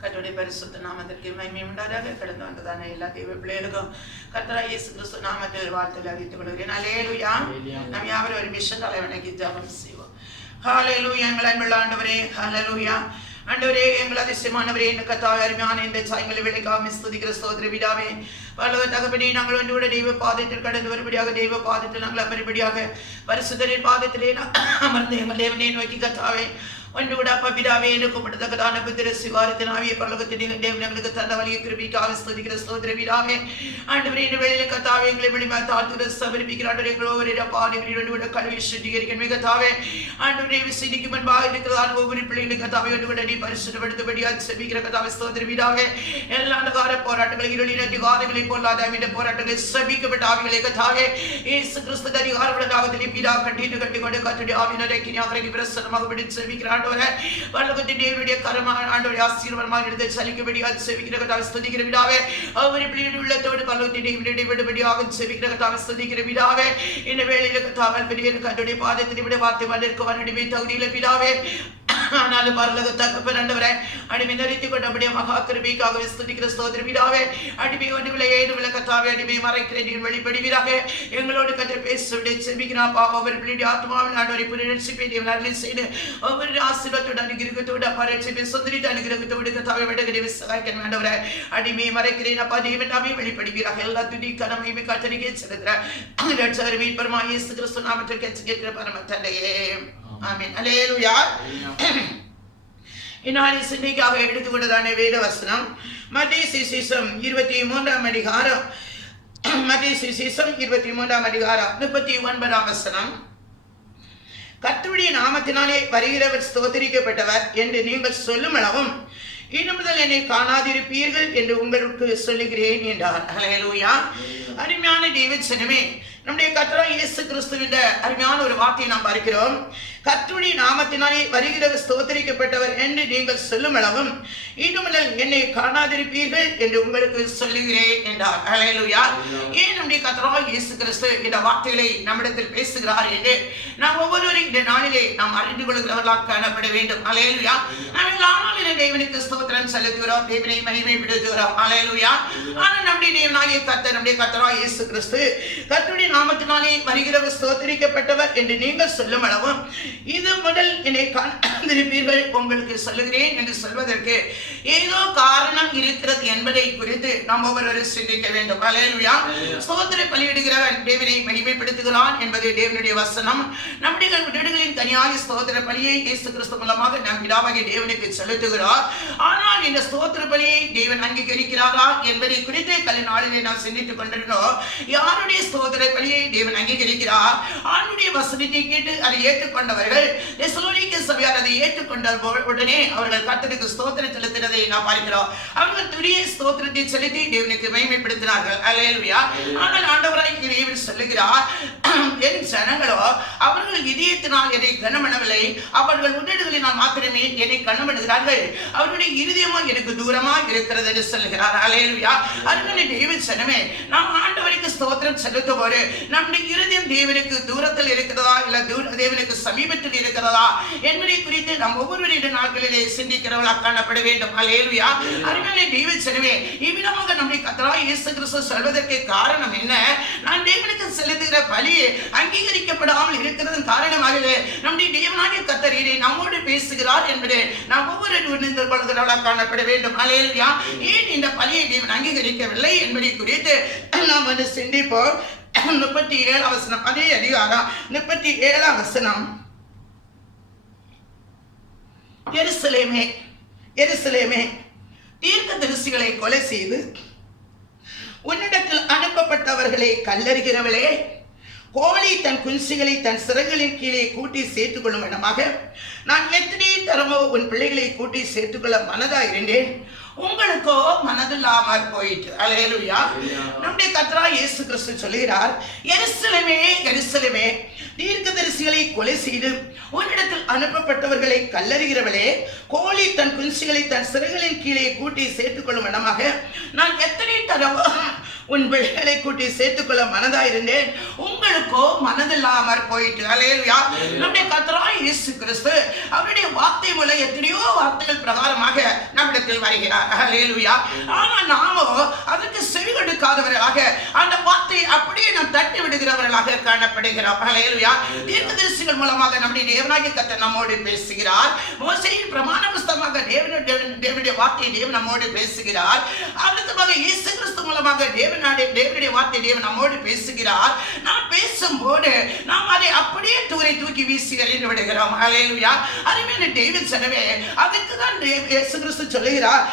கர்த்தருடைய பரிசுத்த நாமத்திற்கு மகிமை உண்டாதாக. கடந்து வந்ததான எல்லா தெய்வ பிள்ளைகளுக்கும் கர்த்தராகிய இயேசு கிறிஸ்து நாமத்தில் வாழ்த்துக்களை அறிவித்துக் கொள்கிறேன். அல்லேலூயா. நாம் யாவரும் ஒரு மிஷன் தலைவனுக்கு ஜெபம் செய்வோம். ஹல்லேலூயா. எங்கள் அன்புள்ள ஆண்டவரே, ஹல்லேலூயா. ஆண்டவரே, எங்கள் அதிசயமானவரே, இந்த கர்த்தாவே அருமையான இந்த சாயங்கால வேளைக்காக ஸ்துதிக்கிற ஸ்தோத்திர பிதாவே, பரலோக தகப்பனே, நாங்கள் ஒன்று கூட தெய்வ பாதத்தில் கடந்து வரும்படியாக, தெய்வ பாதத்தில் நாங்கள் அமரும்படியாக, பரிசுத்தரின் பாதத்திலே அமர்ந்து எங்கள் தேவனை நோக்கி கர்த்தாவே ஒன்று கூட அப்பா பிதாவே என்று கூப்பிடத்தக்கதான புத்திர சிவாரத்தின் ஆவிய பரலோகத்தின் தேவன் எங்களுக்கு தந்த வழியை கிருபிக்காக ஸ்துதிக்கிற ஸ்தோத்திர பிதாவே. ஆண்டவரே, இந்த வேளையில கர்த்தாவே எங்களை வெளிமா தாழ்த்துகிற சமர்ப்பிக்கிறார். எங்கள் ஒவ்வொரு பாடுகளில் ஒன்று கூட கல்வி சுத்திகரிக்க மிகத்தாவே ஆண்டவரே விசிதிக்கு முன்பாக இருக்கிறதான ஒவ்வொரு பிள்ளைகளுக்கு கர்த்தாவே ஒன்று கூட நீ பரிசுத்தப்படுத்தபடியாக செபிக்கிற கர்த்தாவே ஸ்தோத்திர பிதாவே. எல்லா அந்தகார போராட்டங்களை இருளின் அதிகாரங்களை பொல்லாத இந்த போராட்டங்களை செபிக்கப்பட்ட ஆவிகளை கர்த்தாவே இயேசு கிறிஸ்து அதிகாரப்படதாக பிதா கட்டிட்டு கட்டிக்கொண்டு கர்த்தருடைய ஆவியினரை கிணியாக பிரசன்னமாக பிடித்து செபிக்கிறார். பரலோகத்தின் தேவனுடைய கரமான ஆண்டவருடைய ஆசீர்வாதமாக எடுத்து சலிக்கும்படியாக செபிக்கிற கர்த்தாவே ஸ்துதிக்கிற பிதாவே. ஒவ்வொரு பிள்ளையுடைய உள்ளத்தோடு பரலோகத்தின் தேவனுடைய விடுபடியாக செபிக்கிற கர்த்தாவே ஸ்துதிக்கிற பிதாவே. இந்த வேளையில கர்த்தாவே பெரிய கர்த்தருடைய பாதத்தில் விட வார்த்தை வந்திருக்க வனடிமை தகுதியில பிதாவே. ஆனாலும் பரலோக தகப்பன் ஆண்டவரே, அடிமை நரித்து கொண்டபடிய மகா கிருபைக்காக ஸ்துதிக்கிற ஸ்தோத்திர பிதாவே. அடிமை ஒன்று விலை கர்த்தாவே, அடிமை மறைக்கிற நீர் வெளிப்படுவீராக. எங்களோடு கர்த்தர் பேச செபிக்கிறான். ஒவ்வொரு பிள்ளையுடைய ஆத்மாவில் ஆண்டவரை புனரட்சிப்பை தேவன் அருள் செய்து ஒவ்வொரு ஆசீர்வாதத்தோடு அனுகிரகத்தோடு பரட்சிப்பை சொந்தரித்து அனுகிரகத்தோடு கர்த்தாவே விடகடி விசாரிக்க வேண்டவரே. அடிமை மறைக்கிறேன் அப்பா தேவன் நாமே வெளிப்படுவீராக. எல்லா துதி கனமையுமே கர்த்தருக்கே செலுத்துகிறேன். இரட்சகர் மீட்பருமாகிய இயேசு கிறிஸ்து நாமத்தில் கேட்கிற பரம தந்தையே, ஆமென். அல்லேலூயா. இந்நாளை சிந்தைக்காக எடுத்துக்கொண்டதான வேத வசனம் மத்தேயு சுவிசேஷம் 23ஆம் அதிகாரம், மத்தேயு சுவிசேஷம் 23ஆம் அதிகாரம் 39ஆம் வசனம். கர்த்தருடைய நாமத்தினாலே வருகிறவர் ஸ்தோத்திரிக்கப்பட்டவர் என்று நீங்கள் சொல்லும் அளவும் இன்று முதல் என்னை காணாதிருப்பீர்கள் என்று உங்களுக்கு சொல்லுகிறேன் என்றார். அல்லேலூயா. அருமையான தேவஜனமே, நம்முடைய கர்த்தராகிய இயேசு கிறிஸ்துவின் அருமையான ஒரு வார்த்தையை நாம் பார்க்கிறோம். கர்த்தருடைய நாமத்தினாலே வருகிறவர் ஸ்தோத்திரிக்கப்பட்டவர் என்று நீங்கள் சொல்லும் அளவும் இன்று முதல் என்னை காணாதிருப்பீர்கள் என்று உங்களுக்கு சொல்லுகிறேன் என்றார். அல்லேலூயா. ஏன் நம்முடைய கர்த்தராகிய இயேசு கிறிஸ்து இந்த வார்த்தைகளை நம்மிடத்தில் பேசுகிறார் என்று நாம் ஒவ்வொருவரும் இந்த நாளிலே நாம் அறிந்து கொள்கிறவர்களாக காணப்பட வேண்டும். அல்லேலூயா. நாங்கள் தேவனுக்கு ஸ்தோத்திரம் செலுத்துகிறோம், தேவனை மகிமைப்படுத்துகிறோம். அல்லேலூயா. ஆனால் நம்முடைய தேவனாகிய கர்த்தர், நம்முடைய கர்த்தராகிய இயேசு கிறிஸ்து கர்த்தருடைய நாமத்தினாலே வருகிறவர் ஸ்தோத்திரிக்கப்பட்டவர் என்று நீங்கள் சொல்லும் அளவும் இது முதல் என்னை காணாதிருப்பீர்கள் உங்களுக்கு சொல்லுகிறேன் என்று சொல்வதற்கு ஏதோ காரணம் இருக்கிறது என்பதை குறித்து நாம் ஒவ்வொருவரும் சிந்திக்க வேண்டும். அல்லேலூயா. ஸ்தோத்திர பலியிடுகிறவன் தேவனை மகிமைப்படுத்துகிறான் என்பது தேவனுடைய வசனம். நம்முடைய வீடுகளின் தனியாக ஸ்தோத்திர பலியை இயேசு கிறிஸ்து மூலமாக நம் பிதாவாகிய தேவனுக்கு செலுத்துகிறார். ஆனால் இந்த ஸ்தோத்திர பலியை தேவன் அங்கீகரிக்கிறாரா என்பதை குறித்து கலை நாளிலே நாம் சிந்தித்துக் கொண்டிருந்தோம். யாருடைய ஸ்தோத்திர பலியை தேவன் அங்கீகரிக்கிறார்? ஆண்டுடைய வசனத்தை கேட்டு அதை ஏற்றுக்கொண்டவர்கள் தெசலோனிக்கே சபையார் அதை ஏற்றுக்கொண்ட உடனே அவர்கள் கர்த்தருக்கு ஸ்தோத்திரம் செலுத்தினதை நாம் பார்க்கிறோம். அவர்கள் துரிய ஸ்தோத்திரத்தை செலுத்தி தேவனுக்கு மகிமைப்படுத்தினார்கள். அல்லேலூயா. ஆனால் ஆண்டவராகிய தேவன் சொல்லுகிறார், என் ஜனங்களோ அவர்கள் இதயத்தினால் என்னை கனமனவில்லை, அவர்கள் உதடுகளினால் மாத்திரமே என்னை கனமனுகிறார்கள், அவருடைய இருதயமோ எனக்கு தூரமாக இருக்கிறது என்று சொல்லுகிறார். அல்லேலூயா. அருமையான தேவன் ஜனமே, நாம் ஆண்டவருக்கு ஸ்தோத்திரம் செலுத்தும்போது நம்முடைய இருதயம் தேவனுக்கு தூரத்தில் இருக்கிறதா இல்ல தேவனுக்கு சமீபத்தில் இருக்கிறதா என்பதை குறித்து நாம் ஒவ்வொருவருடைய நாட்களிலே சிந்திக்கிறவர்களாக காணப்பட வேண்டும். அல்லேலூயா. அருமையான தேவன் ஜனமே, இவ்விதமாக நம்முடைய கர்த்தராகிய இயேசு கிறிஸ்து சொல்வதற்கு காரணம் என்ன? நான் தேவனுக்கு செலுத்துகிற பலி அங்கீகரிக்கப்படாமல் இருக்கிறதன் காரணமாக நம்முடைய தேவனாகிய கர்த்தர் இதை நம்மோடு பேசுகிறார் என்பது நாம் ஒவ்வொரு உணர்ந்து கொள்கிறவர்களாக காணப்பட வேண்டும். அல்லேலூயா. ஏன் இந்த பலியை தேவன் அங்கீகரிக்கவில்லை என்பதை குறித்து நாம் வந்து சிந்திப்போம். 37ஆம் வசனம், அதே அதிகாரம் 37ஆம் வசனம். எருசலேமே, எருசலேமே, தீர்க்கதரிசிகளை கொலை செய்து உன்னிடத்தில் அனுப்பப்பட்டவர்களை கல்லறுகிறவளே, கோழி தன் குஞ்சுகளை தன் சிறகுகளின் கீழே கூட்டி சேர்த்துக் கொள்ளும் இடமாக நான் எத்தனை தரமோ உன் பிள்ளைகளை கூட்டி சேர்த்துக்கொள்ள மனதாக இருந்தேன், உங்களுக்கோ மனதில்லாமல் போயிட்டு. அல்லேலூயா. நம்முடைய கர்த்தராகிய இயேசு கிறிஸ்து சொல்கிறார், எருசலேமே, எருசலேமே, தீர்க்கதரிசிகளை கொலை செய்து உன்னிடத்தில் அனுப்பப்பட்டவர்களை கல்லறுகிறவளே, கோழி தன் குஞ்சுகளை தன் சிறகுகளின் கீழே கூட்டி சேர்த்துக் கொள்ளும் இடமாக நான் எத்தனை தரவோ உன் பிள்ளைகளை கூட்டி சேர்த்துக்கொள்ள மனதாயிருந்தேன், உங்களுக்கோ மனதில்லாமற் போயிட்டு. அல்லேலூயா. நம்முடைய கர்த்தராகிய இயேசு கிறிஸ்து அவருடைய வார்த்தை மூலம் எத்தனையோ வார்த்தைகள் பிரகாரமாக நம்மிடத்தில் வருகிறார். அல்லேலூயா. ஆனால் நாமோ அதற்கு செவி கொடுக்காதவர்களாக அந்த வார்த்தையை அப்படியே நாம் தட்டி விடுகிறவர்களாக காணப்படுகிறோம். அல்லேலூயா. தீர்க்கதரிசிகள் மூலமாக நம்முடைய தேவனாகிய கர்த்தர் நம்மோடு பேசுகிறார். மோசேயின் பிரமாண புஸ்தகமாக தேவனுடைய வார்த்தையை தேவன் நம்மோடு பேசுகிறார். அடுத்ததாக இயேசு கிறிஸ்து மூலமாக தேவனுடைய வார்த்தை தேவன் நம்மோடு பேசுகிறார். நாம் பேசும்போது நாம் அதை அப்படியே தூக்கி வீசி எறிந்து விடுகிறோம். அல்லேலூயா. அருமையான டேவிட் சொன்னவே அதுக்கு தான் இயேசு கிறிஸ்து சொல்லுகிறார்,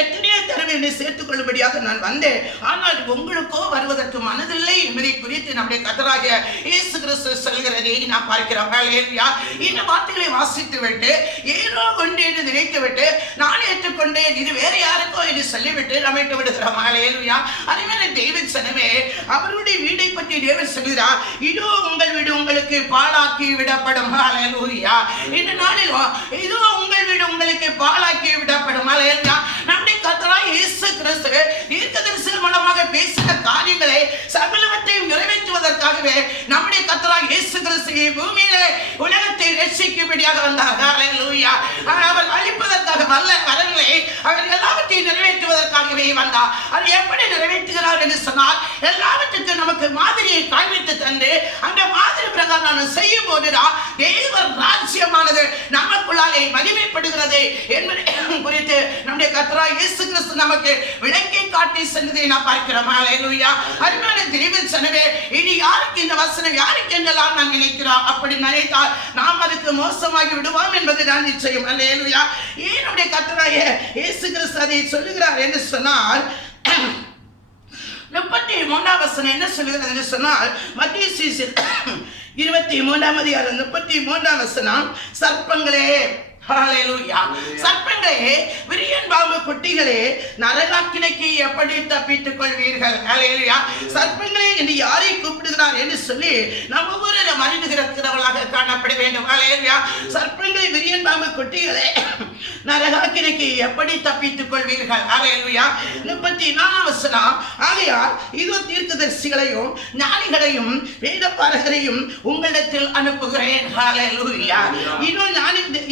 எத்தனையோ தடவை என்னை சேர்த்துக் கொள்ளும்படியாக நான் வந்தேன், ஆனால் உங்களுக்கோ வருவதற்கு மனதில்லை என்பதை குறித்து நம்முடைய கர்த்தராகிய இயேசு கிறிஸ்து சொல்கிறதை நாம் பார்க்கிறோம். அல்லேலூயா. இந்த வார்த்தைகளை வாசித்து விட்டு ஏதோ கொண்டு என்று நினைத்து விட்டு நான் ஏற்றுக்கொண்டேன், இது வேற யாருக்கோ என்று சொல்லிவிட்டு நம்ம விட்டு விடுகிறோம். அல்லேலூயா. அருமையான டேவிட் சொன்னவே அவருடைய வீடை பற்றி தேவன் சொல்கிறார், இதோ உங்கள் வீடு உங்களுக்கு பாழாக்கி விடப்படும். அல்லேலூயா. இந்த நாளிலோ இதோ உங்கள் வீடு உங்களுக்கு பாழாக்கி விடப்படும். அல்லேலூயா. நம்முடைய கர்த்தராகிய இயேசு கிறிஸ்து தீர்க்கதரிசிகள் மூலமாக பேசின காரியங்களை சகலவற்றையும் நிறைவேற்றுவதற்காகவே நம்முடைய கர்த்தராகிய இயேசு கிறிஸ்து பூமியிலே உலகத்தை ரட்சிக்கும்படியாக வந்தார். அல்லேலூயா. அவர் அழிப்பதற்காக வரவில்லை, அவர் எல்லாவற்றையும் நிறைவேற்றுவதற்காகவே வந்தார். அது எப்படி நிறைவேற்றுகிறார் என்று சொன்னால், எல்லாவற்றுக்கும் நமக்கு மாதிரியை காண்பித்து தந்து அந்த மாதிரி பிரகாரம் நாம் செய்யும் போதுதான் தேவ ராஜ்யமானது நமக்குள்ளாலே மகிமைப்படுகிறது என்பதை குறித்து நம்முடைய கர்த்தராகிய இயேசு கிறிஸ்து நமக்கு விளக்கை காட்டி சென்றதை நாம் பார்க்கிறோம். அல்லேலூயா. அருமையான தேவன் சொன்னவே இனி யாருக்கு இந்த வசனம் யாருக்கு என்றெல்லாம் நான் நினைக்கிறோம், அப்படி நினைத்தால் நாம் அதுக்கு மோசமாகி விடுவோம் என்பது தான் நிச்சயம். அல்லேலூயா. ஏன் நம்முடைய கர்த்தராகிய இயேசு கிறிஸ்து அதை சொல்லுகிறார் என்று சொன்னால், 33ஆம் வசனம் என்ன சொல்லுகிறது என்று சொன்னால், மத்தேயு சுவிசேஷம் 23ஆம் அதிகாரம் 33ஆம் வசனம், சர்ப்பங்களே, ஹல்லேலூயா, சர்ப்பங்களே, விரியன் பாம்பு குட்டிகளே, நரகாக்கினைக்கு எப்படி தப்பித்துக் கொள்வீர்கள்? ஹல்லேலூயா. சர்ப்பங்களே என்று யாரை கூப்பிடுகிறார் என்று சொல்லி நம்ம ஒவ்வொரு அறிந்துகிறவர்களாக காணப்பட வேண்டும். ஹல்லேலூயா. சர்ப்பங்களே, விரியன் பாம்பு குட்டிகளே, நரகாக்கினைக்கு எப்படி தப்பித்துக் கொள்வீர்கள்? ஹல்லேலூயா. 34ஆம் வசனம், ஆகையால் இதோ தீர்க்கதரிசிகளையும் ஞானிகளையும் வேதபாரகரையும் உங்களிடத்தில் அனுப்புகிறேன். ஹல்லேலூயா.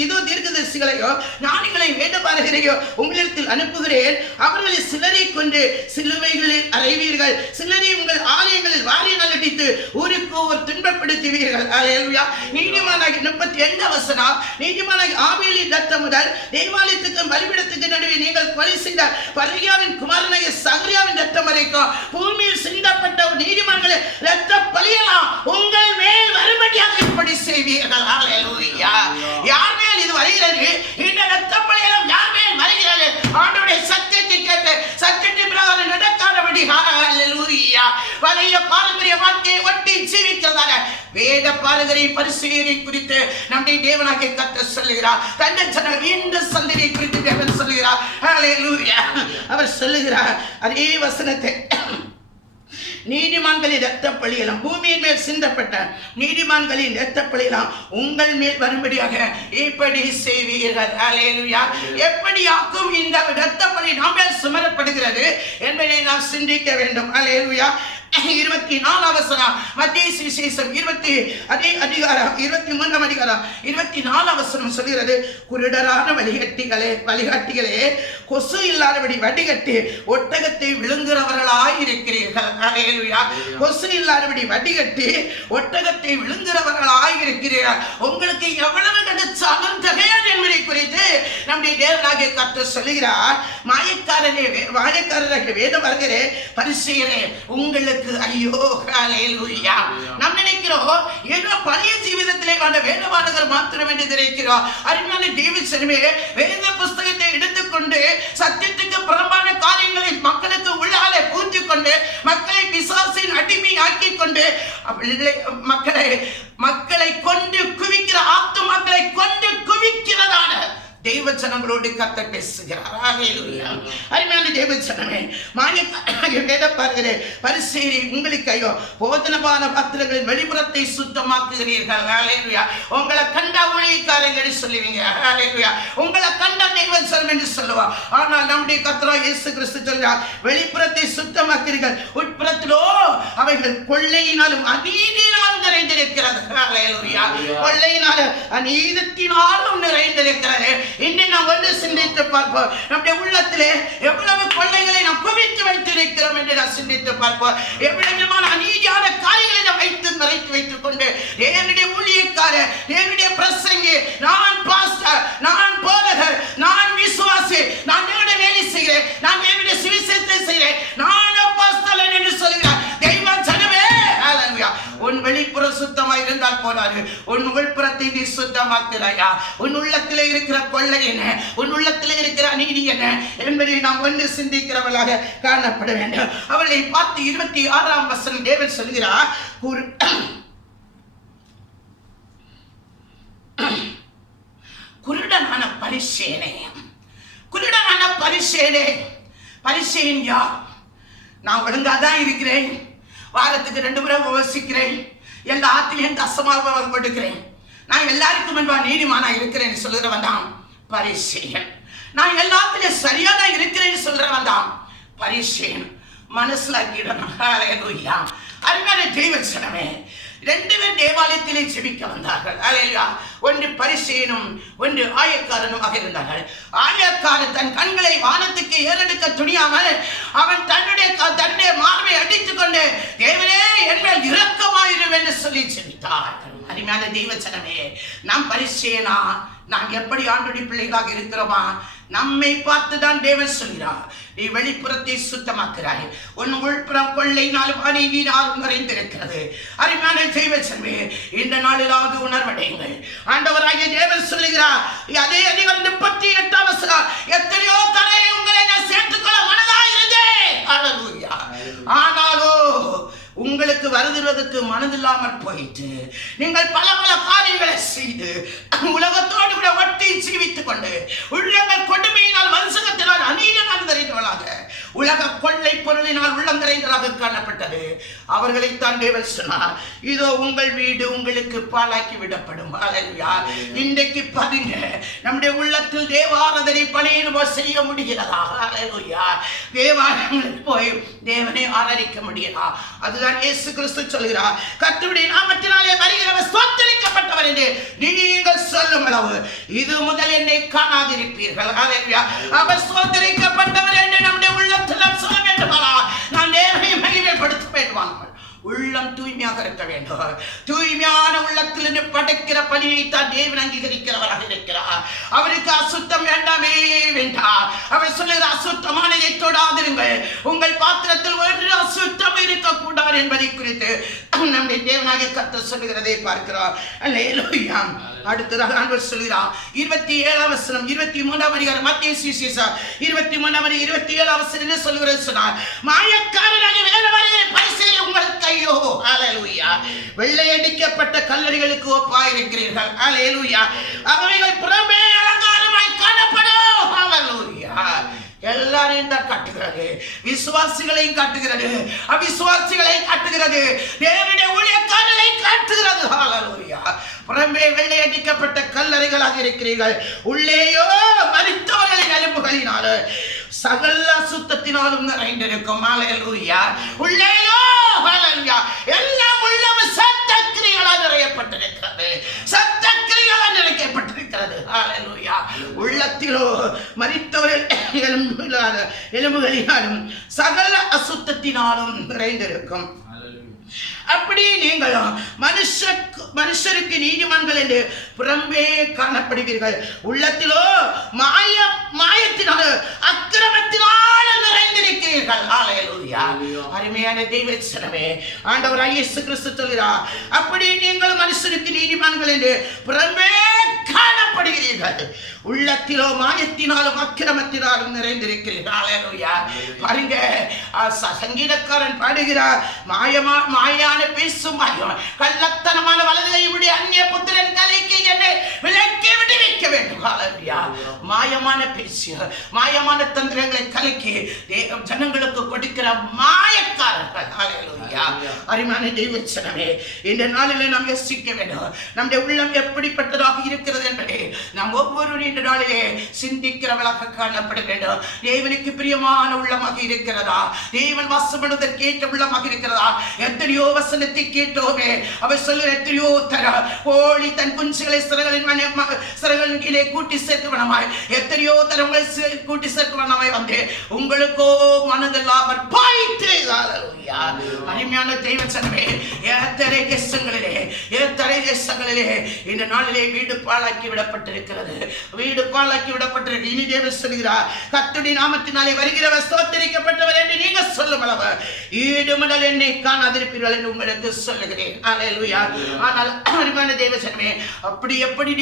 இதோ தீர்க்கதரிசிகளையோ ஞானிகளை வேதபாரகரையோ உங்களிடத்தில் அனுப்புகிறேன். அவர்களை சிலரை கொண்டு சிலுவைகளில் அறைவீர்கள், சிலரை உங்கள் ஆலயங்களில் வாரினால் அடித்து ஊருக்கு ஒரு துன்பப்படுத்துவீர்கள். அல்லேலூயா. நீதிமானாகி 38ஆம் வசனம், நீதிமானாகி ஆபேலின் ரத்தம் முதல் தேவாலயத்துக்கும் பலிபீடத்துக்கு நடுவே நீங்கள் கொலை செய்த பரியாவின் குமாரனாகிய சகரியாவின் ரத்தம் வரைக்கும் பூமியில் சிந்தப்பட்ட நீதிமான்களை ரத்த பலியெல்லாம் உங்கள் மேல் வரும்படியாக இப்படி செய்வீர்கள். அல்லேலூயா. யார் மேல் இது வருகிறது? இந்த ரத்த பலியெல்லாம் யார் மேல் வருகிறது? ஆண்டவருடைய சத்தியத்தை கேட்டு சத்தியத்தின் பிரகாரம் நடக்காதபடி. அல்லேலூயா. பழைய பாரம்பரிய வாழ்க்கையை ஒட்டி ஜீவிக்கிறதான வேத பாரகரின் பரிசுகளை குறித்து நம்முடைய தேவனாகிய கர்த்தர் சொல்லுகிறார். தன்னை இந்த சந்ததியை குறித்து தேவன் சொல்லுகிறார். அல்லேலூயா. அவர் சொல்லுகிறார் அதே வசனத்தை, நீதிமான்களின் இரத்த பழியெல்லாம் பூமியின் மேல் சிந்தப்பட்ட நீதிமான்களின் இரத்த பழியெல்லாம் உங்கள் மேல் வரும்படியாக இப்படி செய்வீர்கள். அல்லேலூயா. எப்படியாக்கும் இந்த இரத்த பழி நாம் மேல் சுமரப்படுகிறது என்பதை நாம் சிந்திக்க வேண்டும். அல்லேலூயா. 24ஆம் வசனம், மத்தேயு சுவிசேஷம் 23ஆம் அதிகாரம் 24ஆம் வசனம் சொல்கிறது, குருடரான வழிகாட்டிகளே, கொசு இல்லாதபடி வடிகட்டி ஒட்டகத்தை விழுங்குறவர்களாய் இருக்கிறீர்கள். அல்லேலூயா. கொசு இல்லாதபடி வடிகட்டி ஒட்டகத்தை விழுங்குறவர்களாய் இருக்கிறீர்கள். உங்களுக்கு எவ்வளவு கிடைச்சாலும் தகையாது என்பதை குறித்து நம்முடைய தேவனாகிய கர்த்தர் சொல்லுகிறார். மாயக்காரராகிய வேதபாரகரே, பரிசேயரே, உங்களுக்கு ஐயோ. அல்லேலூயா. நாம் நினைக்கிறோம் ஏதோ பழைய ஜீவிதத்திலே வாழ்ந்த வேதபாரகர் மாத்திரம் என்று நினைக்கிறோம். அருமையான டேவிட் சொன்னவே வேத புஸ்தகத்தை எடுத்துக்கொண்டு சத்தியத்துக்கு புறம்பான காரியங்களை மக்களுக்கு உள்ளாலே பூத்திக் கொண்டு மக்களை பிசாசின் அடிமை ஆக்கிக் கொண்டு மக்களை கொண்டு குவிக்கிற ஆத்துமாக்களை கொண்டு குவிக்கிறதான தெய்வ தேவச்சனங்களோடு கர்த்தர் பேசுகிறார். ஹல்லேலூயா. அருமையான தேவச்சனமே, மாயக்காரனாகிய வேதபாரகரே, பரிசேயரே, உங்களுக்கு ஐயோ, போஜனபான பாத்திரங்களின் வெளிப்புறத்தை சுத்தமாக்குகிறீர்கள். ஹல்லேலூயா. உங்களை கண்டா ஊழியக்காரர்கள் சொல்லுவீங்க. ஹல்லேலூயா. உங்களை கண்டா தேவச்சனம் என்று சொல்லுவா. ஆனால் நம்முடைய கர்த்தராகிய இயேசு கிறிஸ்து சொல்கிறார், வெளிப்புறத்தை சுத்தமாக்கிறீர்கள், உட்புறத்திலோ அவைகள் கொள்ளையினாலும் அநீதியினாலும் நிறைந்திருக்கிறது. ஹல்லேலூயா. கொள்ளையினாலும் அநீதத்தினாலும் நிறைந்திருக்கிறது. இன்னும் நாம் வந்து சிந்தித்து பார்ப்போம், நம்முடைய உள்ளத்திலே எவ்வளவு கொள்ளைகளை நாம் குவித்து வைத்திருக்கிறோம் என்று நாம் சிந்தித்து பார்ப்போம். எவ்வளவு விதமான அநீதியான காரியங்களை நாம் நிறைத்து வைத்துக் கொண்டு என்னுடைய ஊழியக்காரர், என்னுடைய பிரசங்கி, நான் பாஸ்டர், நான் போதகர், நான் விசுவாசி, நான் தேவனுடைய வேலை செய்கிறேன், நான் தேவனுடைய சுவிசேஷத்தை செய்கிறேன், நான் அப்போஸ்தலன் என்று சொல்கிறார். தெய்வ ஜனமே, ஹல்லேலூயா. உன் வெளிப்புறம் சுத்தமாக இருந்தால் போனாரு, உன் உள்புறத்தை நீ சுத்தமாக்குறாயா? உன் உள்ளத்திலே இருக்கிற கொள்ளை என்ன, உன் உள்ளத்திலே இருக்கிற அநீதி என்ன என்பதை நாம் வந்து சிந்திக்கிறவர்களாக காணப்பட வேண்டும். அவர்களை பார்த்து 26ஆம் வசனம் தேவன் சொல்கிறார், குருடனான பரிசேயனே, குருடனான பரிசேயனே. பரிசேயன் யார்? நான் ஒழுங்காதான் இருக்கிறேன், வாரத்துக்கு 2 முறை உபவசிக்கிறேன், எல்லா ஆத்திலையும் தசமாக கொடுக்கிறேன், நான் எல்லாருக்கும் முன்பா நீதிமானா இருக்கிறேன் சொல்லுறவன் தான் பரிசேயன். நான் எல்லாத்திலையும் சரியானா இருக்கிறேன்னு சொல்றவன் தான் பரிசேயன். மனசிலாக்கிடணும். ஹல்லேலூயா. அருமையான தேவச்சனமே, 2 பேர் தேவாலயத்திலே ஜெபிக்க வந்தார்கள். ஹல்லேலூயா. ஒன்று பரிசேயனும் ஒன்று ஆயக்காரனுமாக இருந்தார்கள். ஆயக்காரன் தன் கண்களை வானத்துக்கு ஏறெடுக்க துணியாமல் அவன் தன்னுடைய மார்பை அடித்துக் கொண்டு, தேவனே என் மேல் இரக்கமாயிரும் என்று சொல்லி ஜெபித்தார். அருமையான தேவச்சனமே, நாம் பரிசேயனா, நாம் எப்படி ஆண்டுடைய பிள்ளைகளாக இருக்கிறோமா? நம்மை பார்த்துதான் தேவன் சொல்கிறார், நீ வெளிப்புறத்தை சுத்தமாக்குறாய், உன் உள்புறம் கொள்ளையினாலும் அநீதியினாலும் நிறைந்திருக்கிறது. அருமையான தேவச்சனமே, இந்த நாளிலாவது உணர்வடையுங்கள். ஆண்டவராகிய தேவன் சொல்லுகிறார், அதே அதிகாரம் 38ஆம் வசனம், எத்தனையோ தடவை உங்களை நான் சேர்த்துக்கொள்ள மனதாயிருந்தேன். ஹல்லேலூயா. ஆனாலோ உங்களுக்கு வருதுவதற்கு மனதில்லாமல் போயிட்டு நீங்கள் பல காரியங்களை செய்து உலகத்தோடு கூட ஒட்டி ஜீவித்துக் கொண்டு உள்ளங்கள் கொடுமையினால் வஞ்சகத்தினால் அநீதியினால் நிறைந்தவளாக உலக கொள்ளை பொருளினால் உள்ளம் நிறைந்ததாக காணப்பட்டது. அவர்களைத்தான் தேவன் சொன்னார், இதோ உங்கள் வீடு உங்களுக்கு பாழாக்கி விடப்படும். ஹல்லேலூயா. இன்றைக்கு பாருங்க, நம்முடைய உள்ளத்தில் தேவாராதனை பணியை செய்ய முடிகிறதா? ஹல்லேலூயா. தேவாலயங்களுக்கு போய் தேவனை ஆராதிக்க முடியலா? அதுதான் இயேசு கிறிஸ்து சொல்கிறார், கர்த்தருடைய நாமத்தினாலே வருகிறவர் ஸ்தோத்திரிக்கப்பட்டவர் என்று நீங்கள் சொல்லும் அளவு இது முதல் என்னை காணாதிருப்பீர்கள். ஹல்லேலூயா. அவர் ஸ்தோத்திரிக்கப்பட்டவர் என்று நம்முடைய உள்ளத்தில் சொல்ல வேண்டுமானா நான் தேவனை மகிமைப்படுத்த வேண்டுமானால் உள்ளம் தூய்மையாக இருக்க வேண்டும். தூய்மையான உள்ளத்திலிருந்து படைக்கிற பணியை தான் தேவன் அங்கீகரிக்கிறவராக இருக்கிறார். அவருக்கு அசுத்தம் வேண்டாமே வேண்டாம். அவர் சொல்லுகிற அசுத்தமானதை தொடாதிருங்கள், உங்கள் பாத்திரத்தில் ஒரு அசுத்தம் இருக்கக்கூடாது என்பதை குறித்து நம்முடைய தேவனாகிய கர்த்தர் சொல்லுகிறதை பார்க்கிறோம். அல்லேலூயா. அடுத்ததாக ஆண்டவர் சொல்கிறார், 27ஆம் வசனம், 23ஆம் அதிகாரம் மத்தேயு சுவிசேஷம் 23ஆம் அதிகாரம் 27ஆம் வசனம் என்ன சொல்கிறது சொன்னார், மாயக்காரனாகிய வேதபாரகரே, பரிசேயரே, உங்களுக்கு ஐயோ. ஹல்லேலூயா. வெள்ளையடிக்கப்பட்ட கல்லறைகளுக்கு ஒப்பாயிருக்கிறீர்கள். ஹல்லேலூயா. அவைகள் புறமே அலங்காரமாய் காணப்படும். ஹல்லேலூயா. எல்லாரையும் தான் காட்டுகிறது, விசுவாசிகளையும் காட்டுகிறது, அவிசுவாசிகளையும் காட்டுகிறது, தேவனுடைய ஊழியக்காரரை காட்டுகிறது. ஹல்லேலூயா. புறம்பே வெள்ளையடிக்கப்பட்ட கல்லறைகளாக இருக்கிறீர்கள், உள்ளேயோ மரித்தவர்களின் எலும்புகளினால சகல அசுத்தத்தினாலும் நிறைந்திருக்கும். ஹல்லேலூயா. உள்ளேயோ ஹல்லேலூயா எல்லாம் உள்ளம் சத்தக்கிரிகளால் நிறையப்பட்டிருக்கிறது, சத்தக்கிரிகளால் நிறைக்கப்பட்டிருக்கிறது. ஹல்லேலூயா. உள்ளத்திலோ மரித்தவர்கள் எலும்புகளினாலும் சகல அசுத்தத்தினாலும் நிறைந்திருக்கும். அப்படி நீங்கள் மனுஷருக்கு நீதிமான்கள் என்று புறம்பே காணப்படுவீர்கள், உள்ளத்திலோ மாயத்தினால அக்கிரமத்தினால நிறைந்திருக்கிறீர்கள். ஹல்லேலூயா. அருமையான தெய்வச்சனமே, ஆண்டவராகிய இயேசு கிறிஸ்து சொல்கிறார், அப்படி நீங்கள் மனுஷருக்கு நீதிமான்கள் என்று புறம்பே காணப்படுகிறீர்கள், உள்ளத்திலோ மாயத்தினாலும் அக்கிரமத்தினாலும் நிறைந்திருக்கிறீர்கள். ஹல்லேலூயா. பாருங்க, சங்கீதக்காரன் பாடுகிறார், மாயான பேசும் மாயம், கள்ளத்தனமான வலதுகையுடைய அந்நிய புத்திரன் தலைக்கு என்னை விலக்கி விடுவிக்க வேண்டும். ஹல்லேலூயா. மாய மாயமான பேச்சு, மாயமான தந்திரங்களை கலக்கி ஜனங்களுக்கு கொடுக்கிற மாயக்காரர்கள். ஹல்லேலூயா. அருமையான தேவச்சனமே, இந்த நாளிலே நாம் யோசிக்க வேண்டும், நம்முடைய உள்ளம் எப்படிப்பட்டதாக இருக்கிறது என்பதை நாம் ஒவ்வொருவரும் இந்த நாளிலே சிந்திக்கிறவளாக காணப்பட வேண்டும். தேவனுக்கு பிரியமான உள்ளமாக இருக்கிறதா? தேவன் வாசப்படுவதற்கு ஏற்ற உள்ளமாக இருக்கிறதா? எத்தனையோ வசனத்தை கேட்டோமே, அவர் சொல்ல எத்தனையோ தர கோழி தன் குஞ்சுகளை சிறகுகளின் கீழே கூட்டி சேர்க்கவனமாய் எத்தனையோ தர உங்களை கூட்டி சேர்க்கவனமாய் வந்து உங்களுக்கோ மனதெல்லாம் பாய்த்து. அருமையான தெய்வச்சனமே, எத்தனை தேசங்களிலே இந்த நாளிலே வீடு பாழாக்கி விடப்பட்டிருக்கிறது, வீடு பாழாக்கி விடப்பட்டிருக்கு. இனி தேவன் சொல்கிறார், கர்த்தருடைய நாமத்தினாலே வருகிறவர் ஸ்தோத்திரிக்கப்பட்டவர் என்று நீங்க சொல்லும் அளவு ஈடுமடல் என்னை காணாதிருப்பீர்கள் என்று உங்களுக்கு சொல்லுகிறேன். ஹல்லேலூயா. ஆனால் அருமையான தேவச்சனமே, அப்படி எப்படி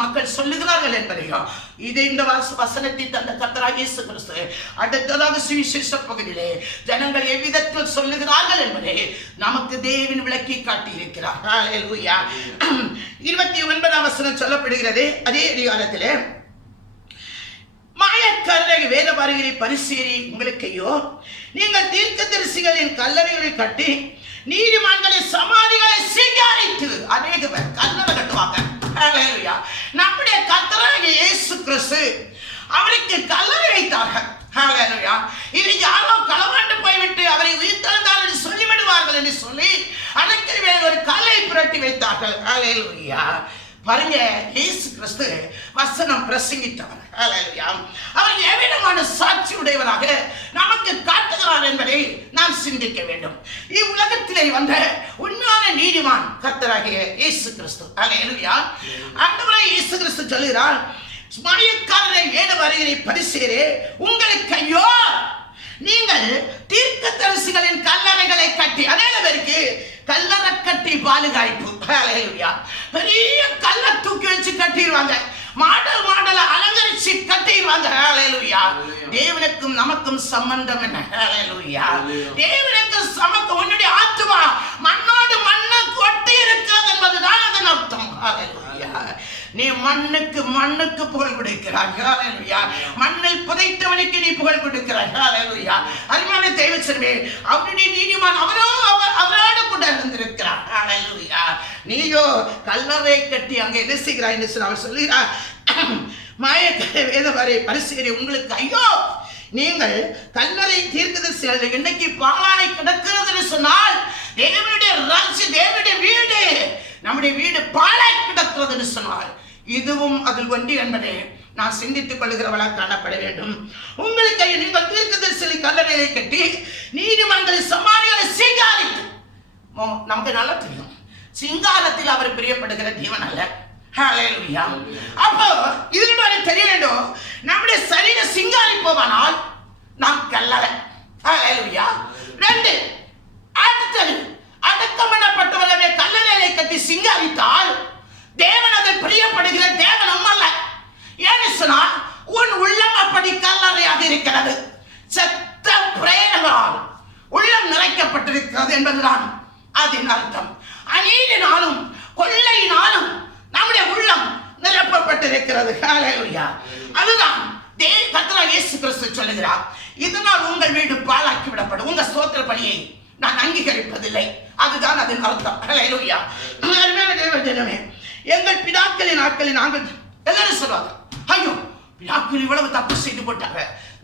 மக்கள் சொல்லுகிறார்கள் என்பதையும் இது இந்த வசனத்தை தந்த கர்த்தராகிய இயேசு கிறிஸ்து அடுத்ததாக சுவிசேஷ பகுதியிலே ஜனங்கள் எவ்விதத்தில் சொல்லுகிறார்கள் என்பதை நமக்கு தேவன் விளக்கி காட்டியிருக்கிறார். ஹல்லேலூயா. 29ஆம் வசனம் சொல்லப்படுகிறது. அதே அதிகாரத்திலே, மாயக்காரரை வேதபாரகரை பரிசேரி உங்களுக்கையோ, நீங்கள் தீர்க்கதரிசிகளின் கல்லறைகளை கட்டி நீதிமான்களின் சமாதிகளை சிங்காரித்து. அநேக பேர் கல்லறை கட்டுவாங்க. ஹல்லேலூயா. நம்முடைய கர்த்தராகிய இயேசு கிறிஸ்து அவருக்கு கல்லறை வைத்தார்கள். ஹல்லேலூயா. இது யாரோ களவாண்டு போய்விட்டு அவரை உயிர்த்தெழுந்தார் என்று சொல்லிவிடுவார்கள் என்று சொல்லி அதற்கு மேல் ஒரு கல்லை புரட்டி வைத்தார்கள். ஹல்லேலூயா. பாருங்க, இயேசு கிறிஸ்து வசனம் பிரசங்கித்தவர். ஹல்லேலூயா. அவர் எவ்விதமான சாட்சி உடையவராக நமக்கு காட்டுகிறார் என்பதை நாம் சிந்திக்க வேண்டும். இவ்வுலகத்திலே வந்த உண்மையான நீதிமான் கர்த்தராகிய இயேசு கிறிஸ்து. ஹல்லேலூயா. ஆண்டவரே இயேசு கிறிஸ்து சொல்கிறார், மாயக்காரரை வேதபாரகரை பரிசேரே உங்களுக்கு ஐயோ, நீங்கள் தீர்க்கதரிசிகளின் கல்லறைகளை கட்டி. அநேக பேருக்கு கல்லறை கட்டி பாலுகாய்ப்பு. ஹல்லேலூயா. பெரிய கல்லை தூக்கி வச்சு கட்டிடுவாங்க, மாடல் அலங்கரிச்சு கட்டிடுவாங்க. ஹல்லேலூயா. தேவனுக்கும் நமக்கும் சம்பந்தம் என்ன? ஹல்லேலூயா. தேவனுக்கும் சமக்கு உன்னுடைய ஆத்துமா மண்ணோடு மண்ணு கொட்டி இருக்கிறது என்பதுதான் அதன் அர்த்தம். ஹல்லேலூயா. நீ மண்ணுக்கு புகழ் கொடுக்கிறாய். ஹல்லேலூயா. மண்ணில் புதைத்தவனுக்கு நீ புகழ் கொடுக்கிறாய். ஹல்லேலூயா. அருமையான தெய்வச்சனமே, அவருடைய நீதிமான் அவரோடு கூட இருந்திருக்கிறார். ஹல்லேலூயா. நீயோ கல்லறை கட்டி அங்கே என்ன செய்கிறாய் என்று அவர் சொல்கிறார், மாயக்காரரை வேதபாரகரை பரிசேரி உங்களுக்கு ஐயோ, நீங்கள் கல்லறை தீர்க்கதரிசிகள் இன்னைக்கு பாழாய் கிடக்கிறது என்று சொன்னால் தேவனுடைய ராஜ்யம், தேவனுடைய வீடு, நம்முடைய வீடு பாழாய் கிடக்கிறது என்று சொன்னார். இதுவும் அதில் ஒன்று என்பதை நான் சிந்தித்துக் கொள்கிறவளாக காணப்பட வேண்டும். உங்களுக்கு நீங்கள் தீர்க்கதரிசி கல்லறையை கட்டி நீதிமன்றங்களின் சமாதிகளை சிங்காரித்து. நமக்கு நல்லா தெரியும், சிங்காரத்தில் அவர் பிரியப்படுகிற தேவன் அல்ல. ஹல்லேலூயா. அப்போ இதனுடைய தெரிய வேண்டும், நம்முடைய சரீரம் சிங்காரிப்போமானால் நாம் கல்லறை. ஹல்லேலூயா. 2, அடுத்தது அடக்கமனப்பட்டவர்களே கல்லறையை கட்டி சிங்காரித்தால் தேவன் அதை பிரியப்படுகிற தேவன் அல்ல. ஏன்னு சொன்னால் உன் உள்ளம் அப்படி கல்லறையாக இருக்கிறது. செத்த பிரேயர்களால் உள்ளம் நிறைக்கப்பட்டிருக்கிறது என்பதுதான் அதன் அர்த்தம். அநீதினாலும் கொள்ளையினாலும் நம்முடைய உள்ளம் நிரப்பப்பட்டிருக்கிறது. ஹல்லேலூயா. அதுதான் கர்த்தராகிய இயேசு கிறிஸ்து சொல்லுகிறார், இதனால் உங்கள் வீடு பாழாக்கி விடப்படும். உங்க ஸ்தோத்திர பலியை நான் அங்கீகரிப்பதில்லை. அதுதான் அதன் அர்த்தம். ஹல்லேலூயா. தேவனே, எங்கள் பிதாக்களின் நாட்களில் நாங்கள் எல்லாரும் சொல்லுவாங்க, ஐயோ பிதாக்கள் இவ்வளவு தப்பு செய்து போட்டாங்க,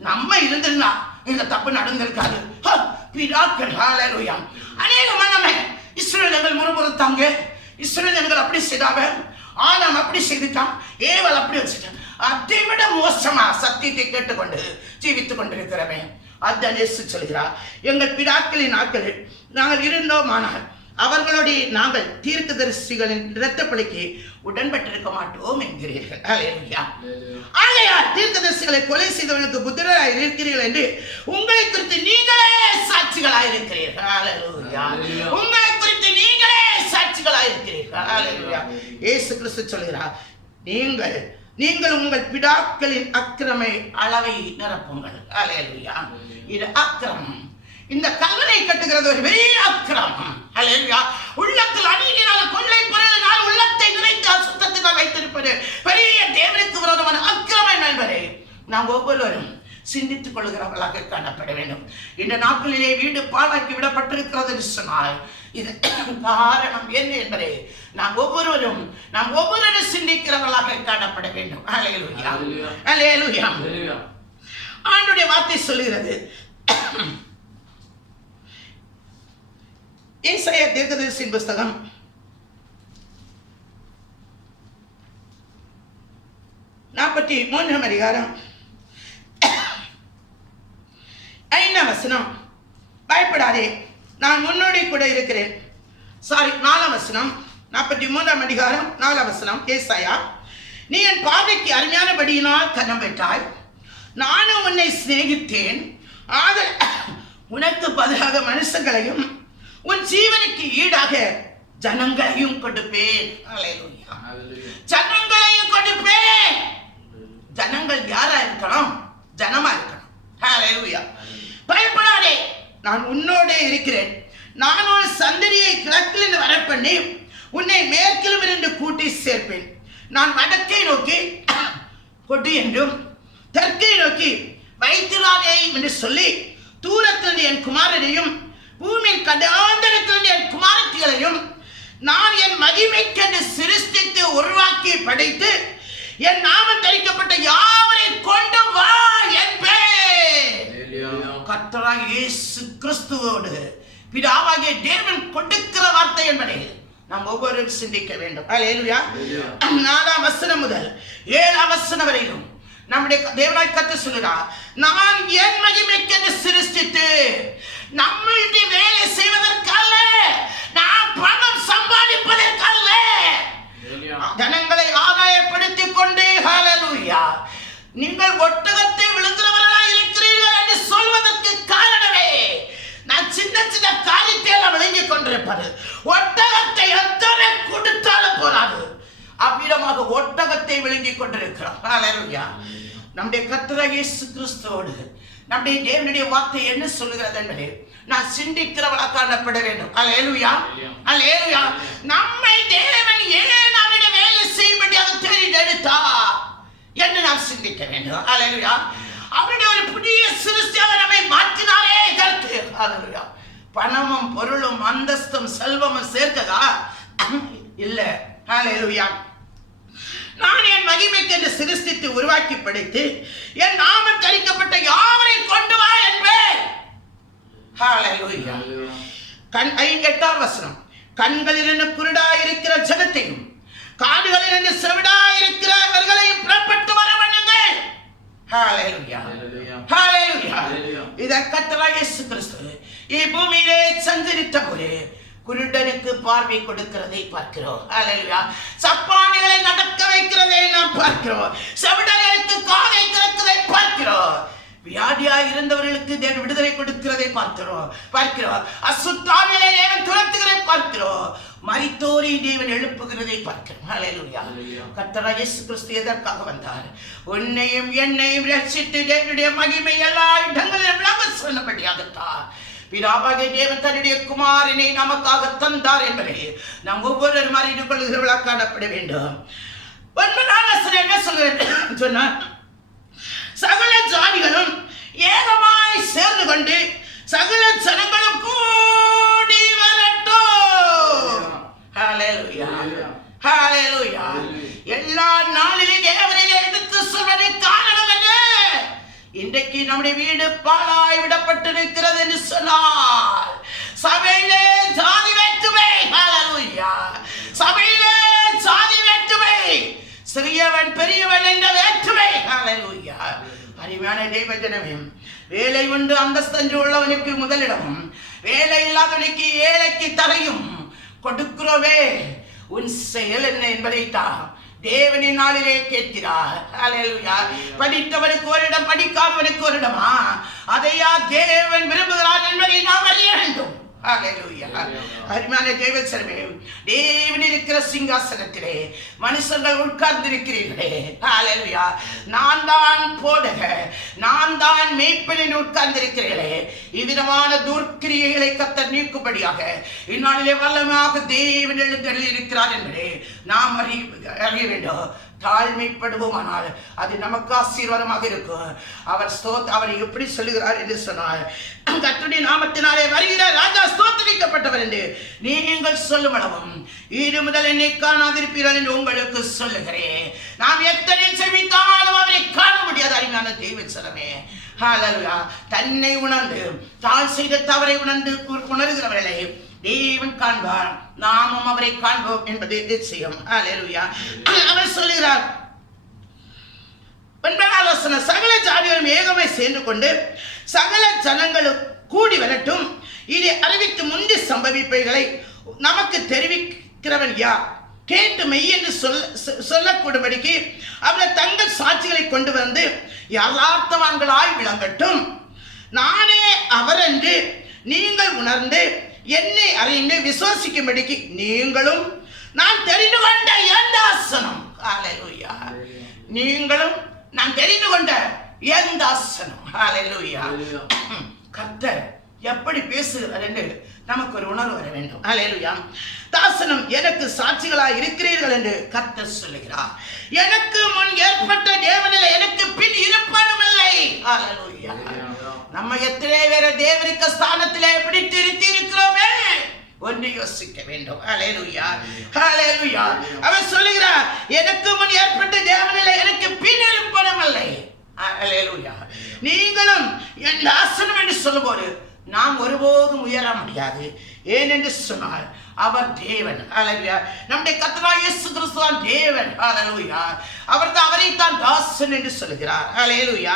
நம்ம இருந்திருந்தா இந்த தப்பு நடந்திருக்காது. பிதாக்கள். ஹல்லேலூயா. அநேகமான இஸ்ரவேலர்கள் முறுமுறுத்தாங்க, இஸ்ரவேலர்கள் அப்படி செய்தாங்க, ஆதாம் அப்படி செய்துட்டான், ஏவல் அப்படி வச்சுட்டான். அதை விட மோசமா சத்தியத்தை கேட்டுக்கொண்டு ஜீவித்துக் கொண்டிருக்கிறவே. அதான் இயேசு சொல்கிறார், எங்கள் பிதாக்களின் நாட்களில் நாங்கள் இருந்தோமானால் அவர்களுடைய நாங்கள் தீர்க்கதரிசிகளின் இரத்தப்பழிக்கு உடன்பட்டிருக்க மாட்டோம் என்கிறீர்கள். ஹல்லேலூயா. ஆகையால் தீர்க்கதரிசிகளை கொலை செய்தவர்களுக்கு புத்திரராய் இருக்கிறீர்கள் என்று உங்களை குறித்து நீங்களே சாட்சிகளாய் இருக்கிறீர்கள். ஹல்லேலூயா. உங்களை குறித்து நீங்களே சாட்சிகளாய் இருக்கிறீர்கள். ஹல்லேலூயா. இயேசு கிறிஸ்து சொல்கிறார், நீங்கள் உங்கள் பிதாக்களின் அக்கிரமை அளவை நிரப்புங்கள். ஹல்லேலூயா. இது அக்கிரமம். இந்த கல்லறை கட்டுகிறது ஒரு பெரிய அக்கிரமம். ஹல்லேலூயா. உள்ளத்தில் அநீதியினால் கொள்ளை பொருளினால் உள்ளத்தை நிறைத்து அசுத்தத்தினால் வைத்திருப்பது பெரிய தேவனுக்கு விரோதமான அக்கிரமம் என்பதை நாம் ஒவ்வொருவரும் சிந்தித்துக் கொள்கிறவர்களாக காணப்பட வேண்டும். இந்த நாட்களிலே வீடு பாழாக்கி விடப்பட்டிருக்கிறது என்று சொன்னால் இது காரணம் என்ன என்பதை நாம் ஒவ்வொருவரும் சிந்திக்கிறவர்களாக காணப்பட வேண்டும். அல்லேலூயா, அல்லேலூயா. ஆண்டவருடைய வார்த்தை சொல்லுகிறது, ஏசாயா தீர்க்கதரிசியின் புஸ்தகம் 43 அதிகாரம் 5 வசனம், பயப்படாதே நான் உன்னோடு கூட இருக்கிறேன். 4 வசனம், 43 அதிகாரம் 4 வசனம், ஏசாயா, நீ என் பார்வைக்கு அருமையானபடியினால் கனம் பெற்றாய், நானும் உன்னை சிநேகித்தேன், உனக்கு பதிலாக மனுஷங்களையும் உன் ஜீவனுக்கு ஈடாக ஜனங்களையும் கொடுப்பேன். அல்லேலூயா, ஜனங்களையும் கொடுப்பேன். ஜனங்கள் யாரா இருக்கணும்? ஜனமா இருக்கணும். அல்லேலூயா. பயப்படாதே நான் உன்னோடே இருக்கிறேன், நான் ஒரு சந்ததியை கிழக்கிலிருந்து வரப்பண்ணி உன்னை மேற்கிலும் இருந்து கூட்டி சேர்ப்பேன். நான் வடக்கை நோக்கி கொடு என்றும் தெற்கை நோக்கி வைத்திராதே என்று சொல்லி தூரத்திலிருந்து என் குமாரனையும் பூமியின் கடாந்தரத்திலிருந்து என் குமாரத்திகளையும் நான் என் மகிமைக்கென்று சிருஷ்டித்து உருவாக்கி படைத்து என் நாமம் தரிக்கப்பட்ட யாவரை கொண்டு வா என்பேன். கர்த்தராகிய இயேசு கிறிஸ்துவோடு பிதாவாகிய தேவன் கொடுக்கிற வார்த்தை என்பதை நாம் ஒவ்வொருவரும் சிந்திக்க வேண்டும். அல்லேலூயா. 4 வசனம் முதல் 7 வசனம் வரையிலும் நம்முடைய தேவனாய் கர்த்தர் சொல்கிறார், நான் என் மகிமைக்கென்று சிருஷ்டித்து நம்மளுடைய வேலை செய்வதற்கல்ல, நான் பணம் சம்பாதிப்பதற்கல்ல, ஜனங்களை ஆதாயப்படுத்திக் கொண்டே. ஹல்லேலூயா. நீங்கள் ஒட்டகத்தை விழுங்குறவர்களாக இருக்கிறீர்கள் என்று சொல்வதற்கு காரணமே நான் சின்ன சின்ன காரியத்தை எல்லாம் விளங்கிக் கொண்டிருப்பது. ஒட்டகத்தை எத்தனை கொடுத்தாலும் போராது, அவ்விதமாக ஒட்டகத்தை விளங்கிக் கொண்டிருக்கிறோம். ஹல்லேலூயா. நம்முடைய கர்த்தராகிய இயேசு கிறிஸ்துவோடு நம்முடைய தேவனுடைய வார்த்தை என்ன சொல்லுகிறது என்பதை நான் சிந்திக்கிறவளாக காணப்பட வேண்டும். அல்லேலூயா, அல்லேலூயா. நம்மை தேவன் ஏன் அவருடைய வேலை செய்யும்படியாக தெரிந்தெடுத்தார் என்று நாம் சிந்திக்க வேண்டும். அல்லேலூயா. அவருடைய ஒரு புதிய சிருஷ்டியாக நம்மை மாற்றினாரே கர்த்தர். அல்லேலூயா. பணமும் பொருளும் அந்தஸ்தும் செல்வமும் சேர்க்கதா? இல்ல. அல்லேலூயா. நான் என் மகிமைக்கென்று சிருஷ்டித்து உருவாக்கி படைத்து என் நாமம் தரிக்கப்பட்ட யாவரை கொண்டு வா என்பேன். ஹல்லேலூயா. 8 வசனம், கண்களிலிருந்து குருடாயிருக்கிற ஜனத்தையும் காதுகளிலிருந்து செவிடாயிருக்கிறவர்களையும் புறப்பட்டு வர பண்ணுங்கள். ஹல்லேலூயா, ஹல்லேலூயா. இதை கர்த்தராகிய இயேசு கிறிஸ்து பூமியிலே சஞ்சரித்த போது குருடனுக்கு பார்வை கொடுக்கிறதை பார்க்கிறோம். அல்லேலூயா. சப்பானிகளை நடக்க வைக்கிறதை நாம் பார்க்கிறோம். செவிடர்களுக்கு காதை திறக்கிறதை பார்க்கிறோம். வியாதியாய் இருந்தவர்களுக்கு தேவன் விடுதலை கொடுக்கிறதை பார்க்கிறோம். அசுத்தாவிலே தேவன் துரத்துகிறதை பார்க்கிறோம். மரித்தோரை தேவன் எழுப்புகிறதை பார்க்கிறோம். ஹல்லேலூயா. கர்த்தராகிய இயேசு கிறிஸ்து எதற்காக வந்தார்? உன்னையும் என்னையும் ரட்சித்து தேவனுடைய மகிமை எல்லா இடங்களிலும் விளங்க சொன்னபடியாகத்தான் பிதாவாகிய தேவன் தன்னுடைய குமாரனை நமக்காக தந்தார் என்பதை நாம் ஒவ்வொருவரும் அறிந்து கொள்கிறவர்களாக காணப்பட வேண்டும். 9 என்ன சொல்கிறேன் சொன்னார்? சகல ஜாதிகளும் ஏகமாய் சேர்ந்து கொண்டு சகல ஜனங்களும் கூடி வரட்டும். ஹல்லேலூயா, ஹல்லேலூயா. எல்லா நாளிலும் தேவனை எடுத்து சொல்வதை காரணம் என்ன? இன்றைக்கு நம்முடைய வீடு பாழாய் விடப்பட்டிருக்கிறது என்று சொன்னால் சபையிலே ஜாதி வேற்றுமை. ஹல்லேலூயா. சபையிலே ஜாதி வேற்றுமை, சிறியவன் பெரியவன் என்ற வேற்றுமை. ஹல்லேலூயா. அருமையான தேவ ஜனமே, வேலை உண்டு அந்தஸ்து உள்ளவனுக்கு முதலிடமும் வேலை இல்லாதவனுக்கு ஏழைக்கு தரையும் கொடுக்கிறோவே உன் செயல் என்ன என்பதைத்தான் தேவனின் நாளிலே கேட்கிறார். அல்லேலூயா. படித்தவனுக்கு ஒரு இடம், படிக்காதவனுக்கு ஒரு இடமா? அதையா தேவன் விரும்புகிறார் என்பதை நாம் அறிய வேண்டும். அல்லேலூயா. அருமையான தேவசனமே, தேவன் இருக்கிற சிங்காசனத்திலே மனுஷர்கள் உட்கார்ந்திருக்கிறீர்களே. அல்லேலூயா. நான் தான் போதக, நான் தான் மேய்ப்பனில் உட்கார்ந்திருக்கிறீர்களே. இவ்விதமான துர்க்கிரியைகளை கர்த்தர் நீக்கும்படியாக இந்நாளிலே வல்லமையாக தேவன் எழுந்தருளி இருக்கிறார் என்பதை நாம் அறிய வேண்டும். தாழ்மைப்படுவோமானால் அது நமக்கு ஆசீர்வாதமாக இருக்கும். அவர் எப்படி சொல்லுகிறார் என்று சொன்னார், கர்த்தருடைய நாமத்தினாலே வருகிற ராஜா ஸ்தோத்திரிக்கப்பட்டவர் என்று நீங்கள் சொல்லும் அளவும் இது முதல் என்னை காணாதிருப்பீர்கள் என்று உங்களுக்கு சொல்லுகிறேன். நாம் எத்தனை செவித்தாலும் அவரை காண முடியாது. அருமையான தெய்வச்சனமே, ஹல்லேலூயா. தன்னை உணர்ந்து தான் செய்த தவறை உணர்கிறவர்களை தேவன் காண்பார், நாமும் அவரை காண்போம் என்பது நிச்சயம். ஹல்லேலூயா. அவர் சொல்லுகிறார், 9வது வசனம், சகல ஜாதிகளும் ஏகமாய் சேர்ந்து கொண்டு சகல ஜனங்களும் கூடி வரட்டும், இதை அறிவித்து முந்தி சம்பவிப்பவைகளை நமக்கு தெரிவிக்கிறவன் யார்? கேட்டு மெய் என்று சொல்லக்கூடும்படிக்கு அவர்கள் தங்கள் சாட்சிகளை கொண்டு வந்து யதார்த்தவான்களாய் விளங்கட்டும். நானே அவர் என்று நீங்கள் உணர்ந்து என்னை அறிந்து விசுவாசிக்கும்படிக்கு நீங்களும் நான் தெரிந்து கொண்ட என் தாசனம். ஹல்லேலூயா. நீங்களும் நான் தெரிந்து கொண்ட என் தாசனம். ஹல்லேலூயா. கர்த்தர் எப்படி பேசுகிறார் என்று நமக்கு ஒரு உணர்வு வர வேண்டும். ஹல்லேலூயா. தாசனம் எனக்கு சாட்சிகளாய் இருக்கிறீர்கள் என்று கர்த்தர் சொல்லுகிறார். எனக்கு முன் ஏற்பட்ட தேவனில்லை, எனக்கு பின் இருப்பதும் இல்லை. ஹல்லேலூயா. நம்ம எத்தனை பேரை தேவனுக்கு ஸ்தானத்திலே பிடித்து இருக்கிறோமே ஒன்று யோசிக்க வேண்டும். ஹல்லேலூயா. ஹல்லேலூயா. அவர் சொல்லுகிறார், எனக்கு முன் ஏற்பட்ட தேவனில்லை, எனக்கு பின் இருப்பதும் இல்லை. ஹல்லேலூயா. நீங்களும் என் தாசனம் என்று சொல்லும்போது நாம் ஒருபோதும் உயர முடியாது. ஏனென்று சொன்னால் அவர் தேவன். ஹல்லேலூயா. நம்முடைய கர்த்தராகிய இயேசு கிறிஸ்து தான் தேவன். ஹல்லேலூயா. அவரைத்தான் தாசன் என்று சொல்கிறார். ஹல்லேலூயா.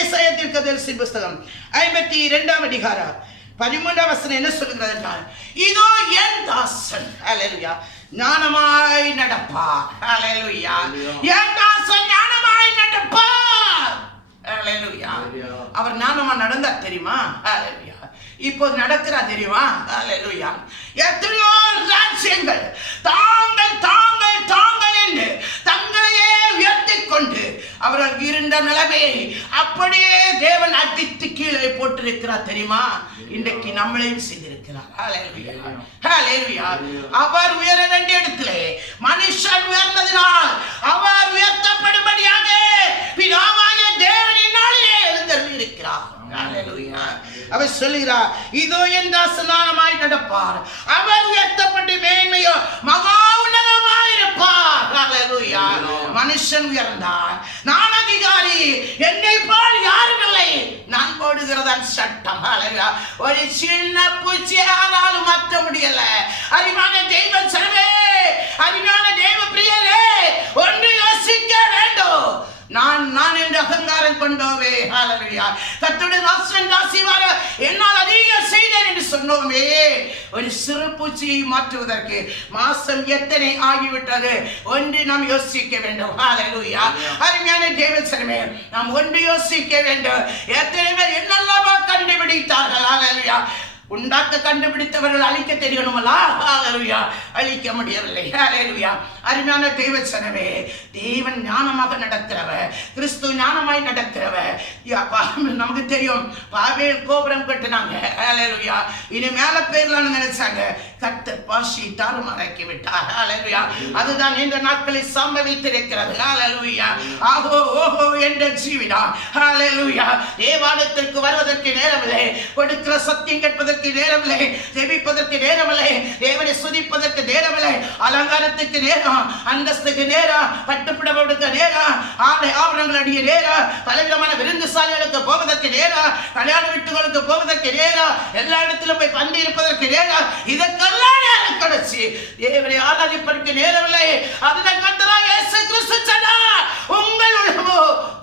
ஏசாயா தீர்க்கதரிசியின் புத்தகம் 52ஆம் அதிகாரம் 13ஆம் வசனம் என்ன சொல்கிறது என்றால், இதோ என் தாசன். ஹல்லேலூயா. ஞானமாய் நடப்பார். ஹல்லேலூயா. என் தாசன் ஞானமாய் நடப்பார். ஹல்லேலூயா. அவர் ஞானமா நடந்தா தெரியுமா? ஹல்லேலூயா. இப்போ நடக்கிறா தெரியுமா? ஹல்லேலூயா. எத்தனையோ ராஜ்யங்கள் தாங்கள் தாங்கள் தாங்கள் என்று தங்களையே உயர்த்திக் கொண்டு அவர்கள் இருந்த நிலைமையை அப்படியே தேவன் அடித்து கீழே போட்டிருக்கிறார் தெரியுமா? இன்றைக்கு நம்மளையும் செய்திருக்கிறார். ஹல்லேலூயா. ஹல்லேலூயா. அவர் உயர வேண்டிய இடத்திலே மனுஷன் உயர்ந்ததினால் அவர் உயர்த்தப்படும்படியாக பிதாவாகிய தேவனினாலே எழுந்தருளியிருக்கிறார். ஹல்லேலூயா. அவர் சொல்லுகிறார், இதோ என் தாசனாய் நடப்பார், அவர் உயர்த்தப்பட்டு மேன்மையோ மகா உன்னதமாய் இருப்பார். ஹல்லேலூயா. மனுஷன் உயர்ந்தார், நான் அதிகாரி, என்னை போல் யாரும் இல்லை, நான் போடுகிறதான் சட்டம். ஹல்லேலூயா. ஒரு சின்ன பூச்சி ஆனாலும் மாற்ற முடியல. அறிவான தெய்வ சனமே, அறிவான தெய்வ பிரியரே, ஒன்று யோசிக்க வேண்டும். நான் என்று அகங்காரம் கொண்டோமே. ஹல்லேலூயா. கர்த்தருடைய தாசன் தாசிவார என்னால் அதிகம் செய்தேன் என்று சொன்னோமே. ஒரு சிறு பூச்சியை மாற்றுவதற்கு மாசம் எத்தனை ஆகிவிட்டது ஒன்று நாம் யோசிக்க வேண்டும். ஹல்லேலூயா. அருமையான தேவசனமே, நாம் ஒன்று யோசிக்க வேண்டும். எத்தனை பேர் என்னெல்லாமா கண்டுபிடித்தார்கள். ஹல்லேலூயா. உண்டாக்க கண்டுபிடித்தவர்கள் அழிக்க தெரியணுமல்லா? ஹல்லேலூயா. அழிக்க முடியவில்லை. ஹல்லேலூயா. அருமையான தேவசனமே, தேவன் ஞானமாக நடக்கிறவர், கிறிஸ்து ஞானமாய் நடக்கிறவர். நமக்கு தெரியும், பாபேல் கோபுரம் கட்டினாங்க. ஹல்லேலூயா. இனி மேல பேர்லாம் நினைச்சாங்க, கர்த்தர் பாஷி தாறுமாறாக்கி விட்டார். ஹல்லேலூயா. அதுதான் இந்த நாட்களில் சம்பவித்திருக்கிறது. ஹல்லேலூயா. ஆகோ ஓஹோ என்ற ஜீவிதான். ஹல்லேலூயா. தேவாலயத்திற்கு வருவதற்கு நேரமில்லை, கொடுக்கிற சத்தியம் கேட்பதற்கு நேரமில்லை, ஜெபிப்பதற்கு நேரமில்லை, தேவனை சுதிப்பதற்கு நேரமில்லை, அலங்காரத்துக்கு நேரம், அந்தஸ்துக்கு நேரம், பட்டுப்புடவைக்கு நேரம், ஆடை ஆபரணங்கள் அடிய நேரம், பலவிதமான விருந்து சாலைகளுக்கு போவதற்கு நேரம், கல்யாண வீட்டுகளுக்கு போவதற்கு நேரம், எல்லா இடத்திலும் போய் பந்தி இருப்பதற்கு நேரம், இதற்கெல்லாம் நேரம் கிடைச்சி தேவனை ஆராதிப்பதற்கு நேரமில்லை. அதுதான் கர்த்தராகிய இயேசு கிறிஸ்து சொன்னார், உங்கள் உலகமோ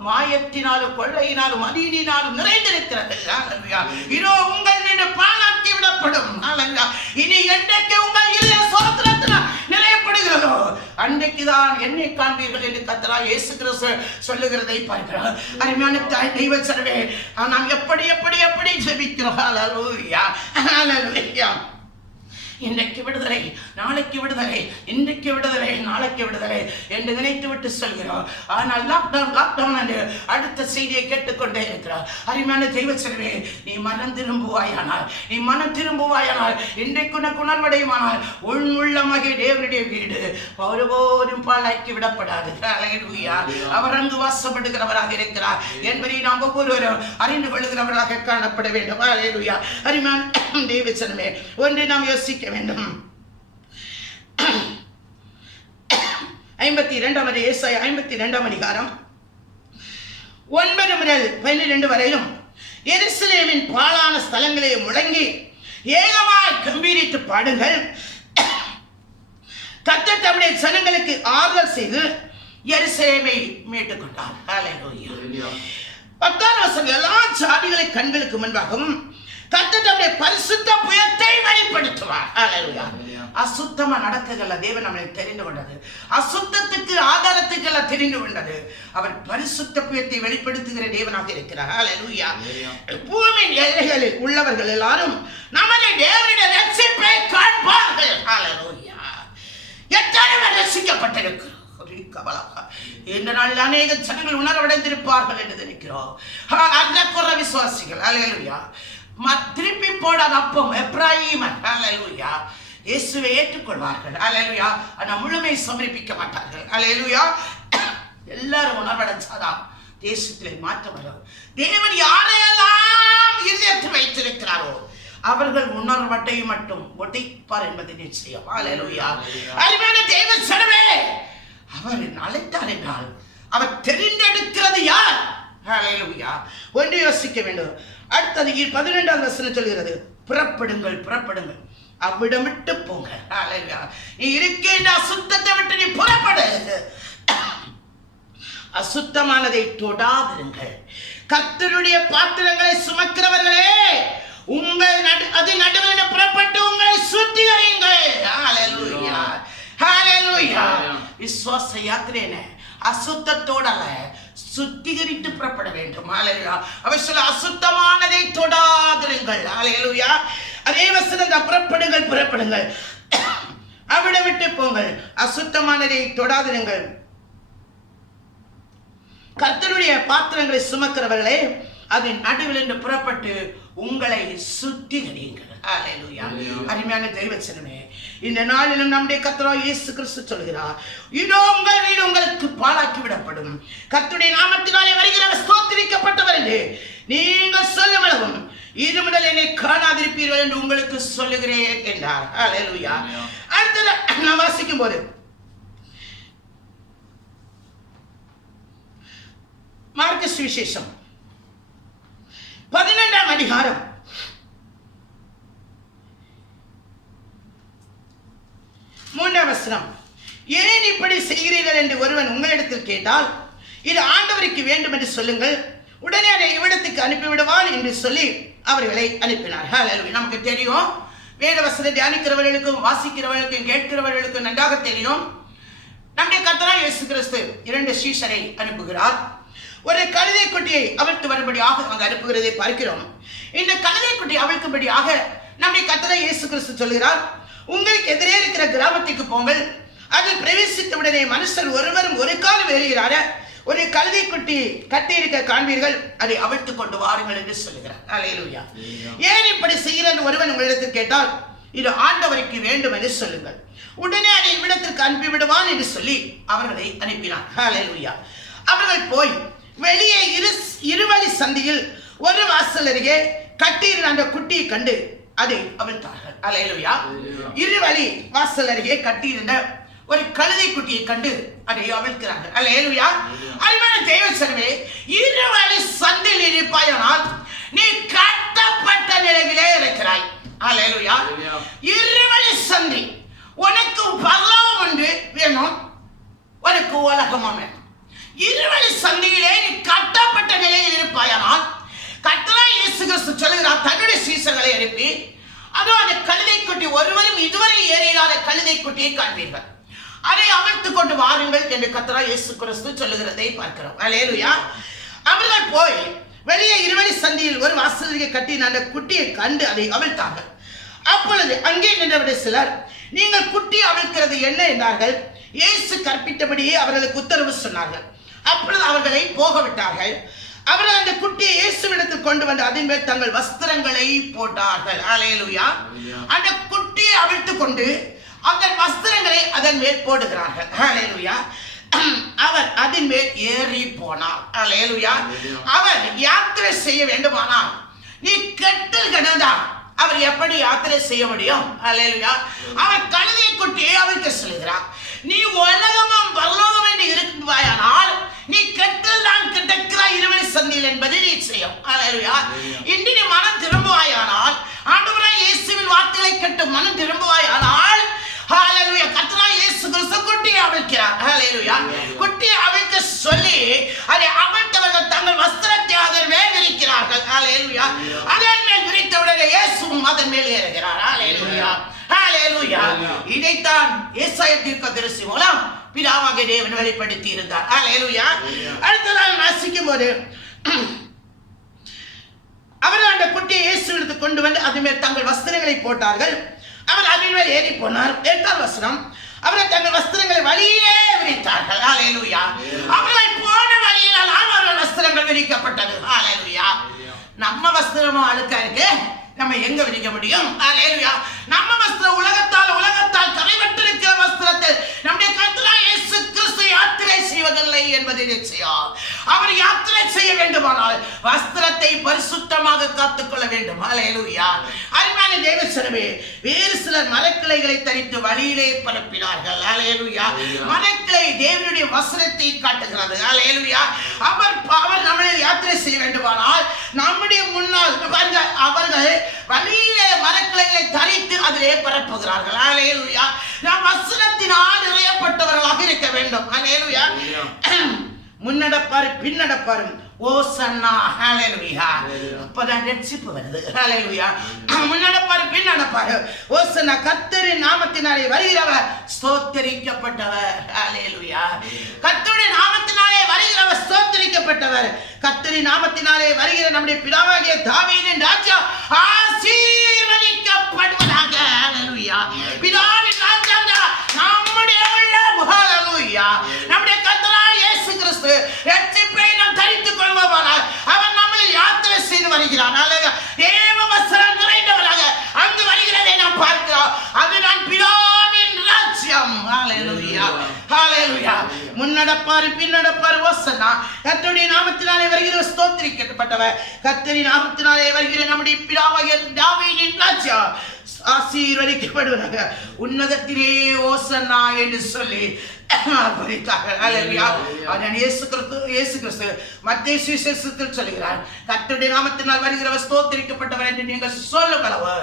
மாயத்தினாலும் கொள்ளையினாலும் அநீதியினாலும் நிறைந்திருக்கிறது. இதோ உங்கள் வீடு பாழாக்கி விடப்படும். இனி என்றைக்கு உங்கள் இல்ல சோத்திரத்தினால் நிறையப்படுகிறதோ அன்றைக்குதான் என்னை காண்பீர்கள் என்று கர்த்தராகிய இயேசு கிறிஸ்து சொல்லுகிறதை பார்க்கிறோம். அருமையான தெய்வ சனமே, நாம் எப்படி எப்படி எப்படி ஜெபிக்கிறோம். ஹல்லேலூயா. ஹல்லேலூயா. இன்றைக்கு விடுதலை, நாளைக்கு விடுதலை, இன்றைக்கு விடுதலை, நாளைக்கு விடுதலை என்று நினைத்து விட்டு சொல்கிறோம். ஆனால் லாக்டவுன் என்று அடுத்த செய்தியை கேட்டுக்கொண்டே இருக்கிறார். அருமையான தெய்வச்சனமே, நீ மனம் திரும்புவாயானால், நீ மனம் திரும்புவாயானால், இன்றைக்கு உனக்கு உணர்வடையுமானால் உன் உள்ளமாக தேவனுடைய வீடு ஒருபோதும் பாழாக்கி விடப்படாது. ஹல்லேலூயா. அவர் அங்கு வாசப்படுகிறவராக இருக்கிறார் என்பதை நாம் ஒவ்வொருவரும் அறிந்து கொள்ளுகிறவர்களாக காணப்பட வேண்டும். ஹல்லேலூயா. அருமையான தெய்வச்சனமே, ஒன்றை நாம் யோசிக்க வேண்டும். 52 ஏசாயா 52 அதிகாரம் 9 முதல் 12 வரையிலும் எருசலேமின் பாழான ஸ்தலங்களை முழங்கி ஏகமாய் கம்பீரித்து பாடுங்கள். கர்த்தர் தம்முடைய ஜனங்களுக்கு ஆறுதல் செய்து எருசலேமை மீட்டுக் கொண்டார். ஹல்லேலூயா. 10 வசனம், எல்லா ஜாதிகளை கண்களுக்கு முன்பாகவும் கர்த்தர் தம்முடைய பரிசுத்த புயத்தை வெளிப்படுத்துவார். ஹல்லேலூயா. அசுத்தமா நடக்கல தேவன் நம்மளை தெரிந்து கொண்டது. அசுத்தத்துக்கு ஆதாரத்துக்கு தெரிந்து கொண்டது. அவர் பரிசுத்த புயத்தை வெளிப்படுத்துகிற தேவனாக இருக்கிறார். ஹல்லேலூயா. பூமியின் எல்லைகளில் உள்ளவர்கள் எல்லாரும் நமது தேவனுடைய ரட்சிப்பை காண்பார்கள். ஹல்லேலூயா. எத்தனை பேர் ரட்சிக்கப்பட்டிருக்கிறோம். இந்த நாளில் அநேக ஜனங்கள் உணர்வடைந்திருப்பார்கள் என்று நினைக்கிறோம். விசுவாசிகள் ஹல்லேலூயா. திருப்பி போடாத அப்பம் எப்ராயிமன் ஹல்லேலூயா இயேசுவை ஏற்றுக்கொள்வார்கள். ஹல்லேலூயா. ஆனால் முழுமை சமர்ப்பிக்க மாட்டார்கள். ஹல்லேலூயா. எல்லாரும் உணர்வடைச்சாதான் தேசத்திலே மாற்றம் வரும். தேவன் யாரையெல்லாம் இதயத்தில் வைத்திருக்கிறாரோ அவர்கள் உணர்வட்டை மட்டும் ஒட்டிப்பார் என்பது நிச்சயம். ஹல்லேலூயா. அருமையான தேவ ஜனமே, அவர் அழைத்தார் என்றால் அவர் தெரிந்தெடுக்கிறது யார்? ஹல்லேலூயா. ஒன்று யோசிக்க வேண்டும். அடுத்தது 12வது வசனம் சொல்கிறது, புறப்படுங்கள், புறப்படுங்கள், அவ்விடம் விட்டு போங்க. ஹல்லேலூயா. நீ இருக்கின்ற அசுத்தத்தை விட்டு நீ புறப்படு. அசுத்தமானதை தொடாதிருங்கள். கர்த்தருடைய பாத்திரங்களை சுமக்கிறவர்களே, உங்கள் அது நடுவில் புறப்பட்டு உங்களை சுத்திகரியுங்கள். ஹல்லேலூயா. ஹல்லேலூயா. விசுவாச யாத்திரையில அசுத்தத்தோட சுத்திகரித்து புறப்பட வேண்டும். ஹல்லேலூயா. அவர் சொல்ல அசுத்தமானதை தொடாதிருங்கள். ஹல்லேலூயா. அதே வசனம், புறப்படுங்கள், புறப்படுங்கள், அவிடம் விட்டு போங்கள், அசுத்தமானதை தொடாதிருங்கள். கர்த்தருடைய பாத்திரங்களை சுமக்கிறவர்களே, அதன் நடுவில் என்று புறப்பட்டு உங்களை சுத்திகரியுங்கள். ஹல்லேலூயா. அருமையான தெய்வச்சனமே, இந்த நாளிலும் நம்முடைய கர்த்தராகிய இயேசு கிறிஸ்து சொல்கிறார், இதோ உங்கள் வீடு உங்களுக்கு பாழாக்கி விடப்படும். கர்த்தருடைய நாமத்தினாலே வருகிறவர் ஸ்தோத்திரிக்கப்பட்டவர் என்று நீங்கள் சொல்லும் அளவும் இது முதல் என்னை காணாதிருப்பீர்கள் என்று உங்களுக்கு சொல்லுகிறேன் என்றார். ஹல்லேலூயா. அடுத்தது நான் வாசிக்கும் போது மார்க்கு சுவிசேஷம் 12ஆம் அதிகாரம் 3ஆம் வசனம், ஏன் இப்படி செய்கிறீர்கள் என்று ஒருவன் உங்களிடத்தில் கேட்டால் இது ஆண்டவருக்கு வேண்டும் என்று சொல்லுங்கள், உடனே அதை இவ்விடத்துக்கு அனுப்பிவிடுவான் என்று சொல்லி அவர்களை அனுப்பினார். ஹல்லேலூயா. நமக்கு தெரியும், வேத வசனத்தை தியானிக்கிறவர்களுக்கும் வாசிக்கிறவர்களுக்கும் கேட்கிறவர்களுக்கும் நன்றாக தெரியும், நம்முடைய கர்த்தராகிய இயேசு கிறிஸ்து 2 சீஷரை அனுப்புகிறார். ஒரு கழுதை குட்டியை அவிழ்த்து வரும்படியாக அங்கு அனுப்புகிறதை பார்க்கிறோம். இந்த கழுதை குட்டியை அவிழ்க்கும்படியாக நம்முடைய கர்த்தராகிய இயேசு கிறிஸ்து சொல்கிறார், உங்களுக்கு எதிரே இருக்கிற கிராமத்துக்கு போங்கள், அதில் பிரவேசித்தவுடனே மனுஷர் ஒருவரும் ஒரு காலம் ஏறுகிறார ஒரு கழுதை குட்டி கட்டி இருக்க காண்பீர்கள், அதை அவிழ்த்து கொண்டு வாருங்கள் என்று சொல்லுகிறார். ஹல்லேலூயா. ஏன் இப்படி செய்கிறேன் ஒருவன் உங்களிடத்தில் கேட்டால் இது ஆண்டவருக்கு வேண்டும் என்று சொல்லுங்கள், உடனே அதை இவ்விடத்திற்கு அனுப்பிவிடுவான் என்று சொல்லி அவர்களை அனுப்பினார். ஹல்லேலூயா. அவர்கள் போய் வெளியே இருவழி சந்தியில் ஒரு வாசல் அருகே கட்டியிருந்த அந்த குட்டியை கண்டு அதை அவிழ்த்தார்கள். ஹல்லேலூயா. இருவழி வாசல் அருகே கட்டியிருந்த ஒரு கழுதை குட்டியை கண்டு அதை அவிழ்க்கிறார்கள். ஹல்லேலூயா. அருமையான தேவசனமே, இருவழி சந்தில் இருப்பாயானால் நீ கட்டப்பட்ட நிலையிலே இருக்கிறாய். ஹல்லேலூயா. இருவழி சந்தி, உனக்கு பரலோகம் ஒன்று வேணும், உனக்கு உலகமும் வேணும். இருவழி சந்தியிலே நீ கட்டப்பட்ட நிலையில் இருப்பாயானால் கர்த்தராகிய இயேசு கிறிஸ்து சொல்லுகிறார், தன்னுடைய சீசர்களை அனுப்பி அதோ அந்த கழுதை குட்டி, ஒருவரும் இதுவரை ஏறிடாத கழுதை குட்டியை காண்பீர்கள், அதை அவிழ்த்து கொண்டு வாருங்கள் என்று கர்த்தராகிய இயேசு கிறிஸ்து சொல்லுகிறதை பார்க்கிறோம். ஹல்லேலூயா. அவர்கள் போய் வெளியே இருவழி சந்தியில் ஒரு வாசலுக்கு கட்டின அந்த குட்டியை கண்டு அதை அவிழ்த்தார்கள். அப்பொழுது அங்கே நின்றவர்கள் சிலர், நீங்கள் குட்டி அவிழ்க்கிறது என்ன என்றார்கள். இயேசு கற்பித்தபடியே அவர்களுக்கு உத்தரவு சொன்னார்கள். அப்பொழுது அவர்களை போக விட்டார்கள். அவர்கள் அந்த குட்டியை இயேசுவிடத்தில் கொண்டு வந்து அதன் மேல் தங்கள் வஸ்திரங்களை போட்டார்கள். அல்லேலூயா. அந்த குட்டியை அவிழ்த்து கொண்டு அந்த வஸ்திரங்களை அதன் மேல் போடுகிறார்கள். அல்லேலூயா. அவர் அதன் மேல் ஏறி போனார். அல்லேலூயா. அவர் யாத்திரை செய்ய வேண்டுமானால் நீ கட்டில் கிடந்தார் அவர் எப்படி யாத்திரை செய்ய முடியும்? அல்லேலூயா. அவர் கழுதை குட்டியை அவிழ்க்க சொல்கிறார். நீ உலகமும் பரலோகம் என்று இருக்குவாயானால் நீ கட்டில் தான் கிடக்கிறாய் இருவழி சந்தியில் என்பது நிச்சயம். அல்லேலூயா. இன்று நீ மனம் திரும்புவாயானால், ஆண்டவராய் இயேசுவின் வார்த்தைகளை கேட்டு மனம் திரும்புவாயானால், ஹalleluya, கர்த்தராய் இயேசு கிறிஸ்து குட்டியை அவிழ்க்கிறார். ஹalleluya. குட்டியை அவிழ்க்க சொல்லி அதை அவிழ்த்தவர்கள் தங்கள் வஸ்திரத்தை அதன் மேல் விரிக்கிறார்கள். ஹalleluya. அதன் மேல் விரித்தவுடனே இயேசுவும் அதன் மேல் ஏறுகிறார். ஹalleluya. ஹalleluya. இதைத்தான் ஏசாயா தீர்க்கதரிசி மூலம் பிதாவாகிய தேவன் வெளிப்படுத்தி இருந்தார். ஹalleluya. அடுத்ததாக வாசிக்கும் போது அவர்கள் அந்த குட்டியை இயேசுவிற்கு கொண்டு வந்து அதன் மேல் தங்கள் வஸ்திரங்களை போட்டார்கள். அவர் அதன் மேல் ஏறி போனார். 8ஆம் வசனம், அவர்கள் தங்கள் வஸ்திரங்களை வழியிலே விரித்தார்கள். ஹalleluya. அவர்கள் போன வழியினால் அவர்கள் வஸ்திரங்கள் விரிக்கப்பட்டது. ஹalleluya. நம்ம வஸ்திரமும் அழுக்கா இருக்கு, நம்ம எங்க விரிக்க முடியும்? ஹalleluya. நம்ம வஸ்திரம் உலகத்தால் கரைபட்டிருக்கிற வஸ்திரத்தில் நம்முடைய கர்த்தராகிய இயேசு கிறிஸ்து யாத்திரை செய்வதில்லை என்பது நிச்சயம். அவர் யாத்திரை செய்ய வேண்டுமானால் வஸ்திரத்தை பரிசுத்தமாக காத்துக்கொள்ள வேண்டும். ஹalleluya. அருமையான தேவசனமே, வேறு சிலர் மரக்கிளைகளை தரித்து வழியிலே பரப்பினார்கள். ஹalleluya. மரக்கிளை தேவனுடைய வசனத்தை காட்டுகிறது. ஹalleluya. அவர் நம்மளை யாத்திரை செய்ய வேண்டுமானால் நம்முடைய முன்னால் அவர்கள் வழியிலே மரக்கிளைகளை தரித்து அதிலே பரப்புகிறார்கள். ஹalleluya. நாம் வசனத்தினால் நிறையப்பட்டவர்களாக இருக்க வேண்டும். ஹalleluya. முன்னடப்பாரு பின்னடப்பாரு ஓசன்னா. ஹalleluya. அப்பதான் ரட்சிப்பு வருது. ஹalleluya. முன்னடப்பாரு பின்னடப்பாரு ஓசன்னா. கர்த்தரின் நாமத்தினாலே வருகிறவர் ஸ்தோத்திரிக்கப்பட்டவர். ஹalleluya. கர்த்தருடைய நாமத்தினாலே வருகிறவர் ஸ்தோத்திரிக்கப்பட்டவர். கர்த்தரின் நாமத்தினாலே வருகிற நம்முடைய பிதாவாகிய தாவீதின் ராஜா ஆசீர்வதிக்கப்படுவதாக. ஹalleluya. பிதாவின் ராஜா நம்முடைய உள்ளம். ஹalleluya. நம்முடைய கர்த்தராகிய இயேசு கிறிஸ்து ரட்சிப்பை நாம் தரித்துக் கொள்வோமானால் அவர் நம்மை யாத்திரை செய்து வருகிறார். ஹalleluya. தேவ வசனம் நிறைந்தவராக அங்கு வருகிறதை நாம் பார்க்கிறோம். அதுதான் பிதாவின் ராஜ்யம். ஹalleluya. ஹalleluya. முன்னடப்பாரு பின்னடப்பாரு ஓசன்னா. கர்த்தருடைய நாமத்தினாலே வருகிற ஸ்தோத்திரிக்கப்பட்டவர். கர்த்தரின் நாமத்தினாலே வருகிற நம்முடைய பிதாவாகிய தாவீதின் ராஜ்யம் ஆசீர்வதிக்கப்படுவதாக. உன்னதத்திலே ஓசன்னா என்று சொல்லி இயேசு கிறிஸ்து மத்தேயு சுவிசேஷத்தில் சொல்கிறார், கர்த்தருடைய நாமத்தினால் வருகிறவர் ஸ்தோத்திரிக்கப்பட்டவர் என்று நீங்கள் சொல்லுங்களவோ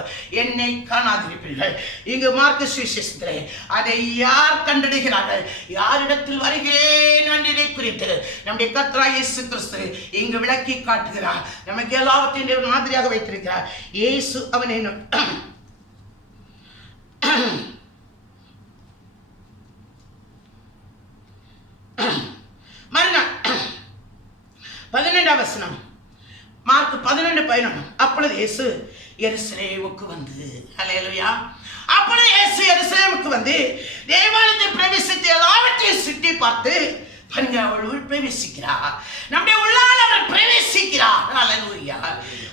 என்னை காணாதிருப்பீர்கள். இங்கு மார்க்கு சுவிசேஷத்திலே அதை யார் கண்டடைகிறார்கள்? யாரிடத்தில் வருகிறேன் என்பதை குறித்து நம்முடைய கர்த்தராகிய இயேசு கிறிஸ்து இங்கு விளக்கி காட்டுகிறார். நமக்கு எல்லாவற்றையும் மாதிரியாக வைத்திருக்கிறார். இயேசு அவனை மறுநாள் 12ஆம் வசனம், மார்க் 12:11. அப்பொழுது இயேசு எருசலேமுக்கு வந்து, ஹல்லேலூயா, அப்பொழுது இயேசு எருசலேமுக்கு வந்து தேவாலயத்தை பிரவேசித்து எல்லாவற்றையும் சுற்றி பார்த்து அவள் பிரவேசிக்கிறார். நம்முடைய உள்ளால் அவர் பிரவேசிக்கிறார். ஹல்லேலூயா.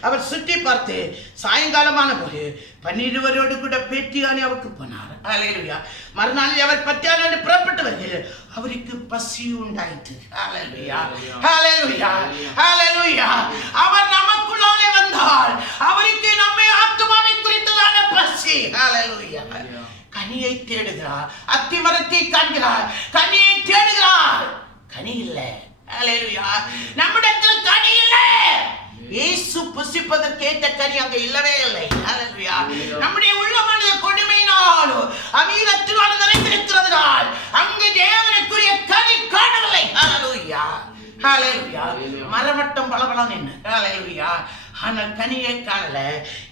அவர் சுற்றி பார்த்து சாயங்காலமான போது 12 கூட பேட்டியானியாவுக்கு போனார். ஹல்லேலூயா. மறுநாளில் அவர் பத்தியானிலிருந்து புறப்பட்டு வருகிறார். அவருக்கு பசி உண்டாயிற்று. ஹல்லேலூயா. ஹல்லேலூயா. ஹல்லேலூயா. அவர் நமக்குள்ளாலே வந்தால் அவருக்கு நம்மை ஆத்துமாவை குறித்ததான பசி. ஹல்லேலூயா. கனியை தேடுகிறார். அத்தி மரத்தை காண்கிறார். கனியை தேடுகிறார். கனி இல்லை. ஹல்லேலூயா. நம்மிடத்தில் கனி இல்லை. இயேசு புசிப்பதற்கேற்ற கனி அங்கே இல்லவே இல்லை. ஹல்லேலூயா. நம்முடைய உள்ளமானது கொடுமையினாலும் அமீரத்தினாலும் நிறைந்திருக்கிறதுனால் அங்கு தேவனுக்குரிய கனி காணவில்லை. ஹல்லேலூயா. ஹalleluya. மரமட்டம் பளபளன்னு என்ன, ஹalleluya. ஆனால் கனியை காணல.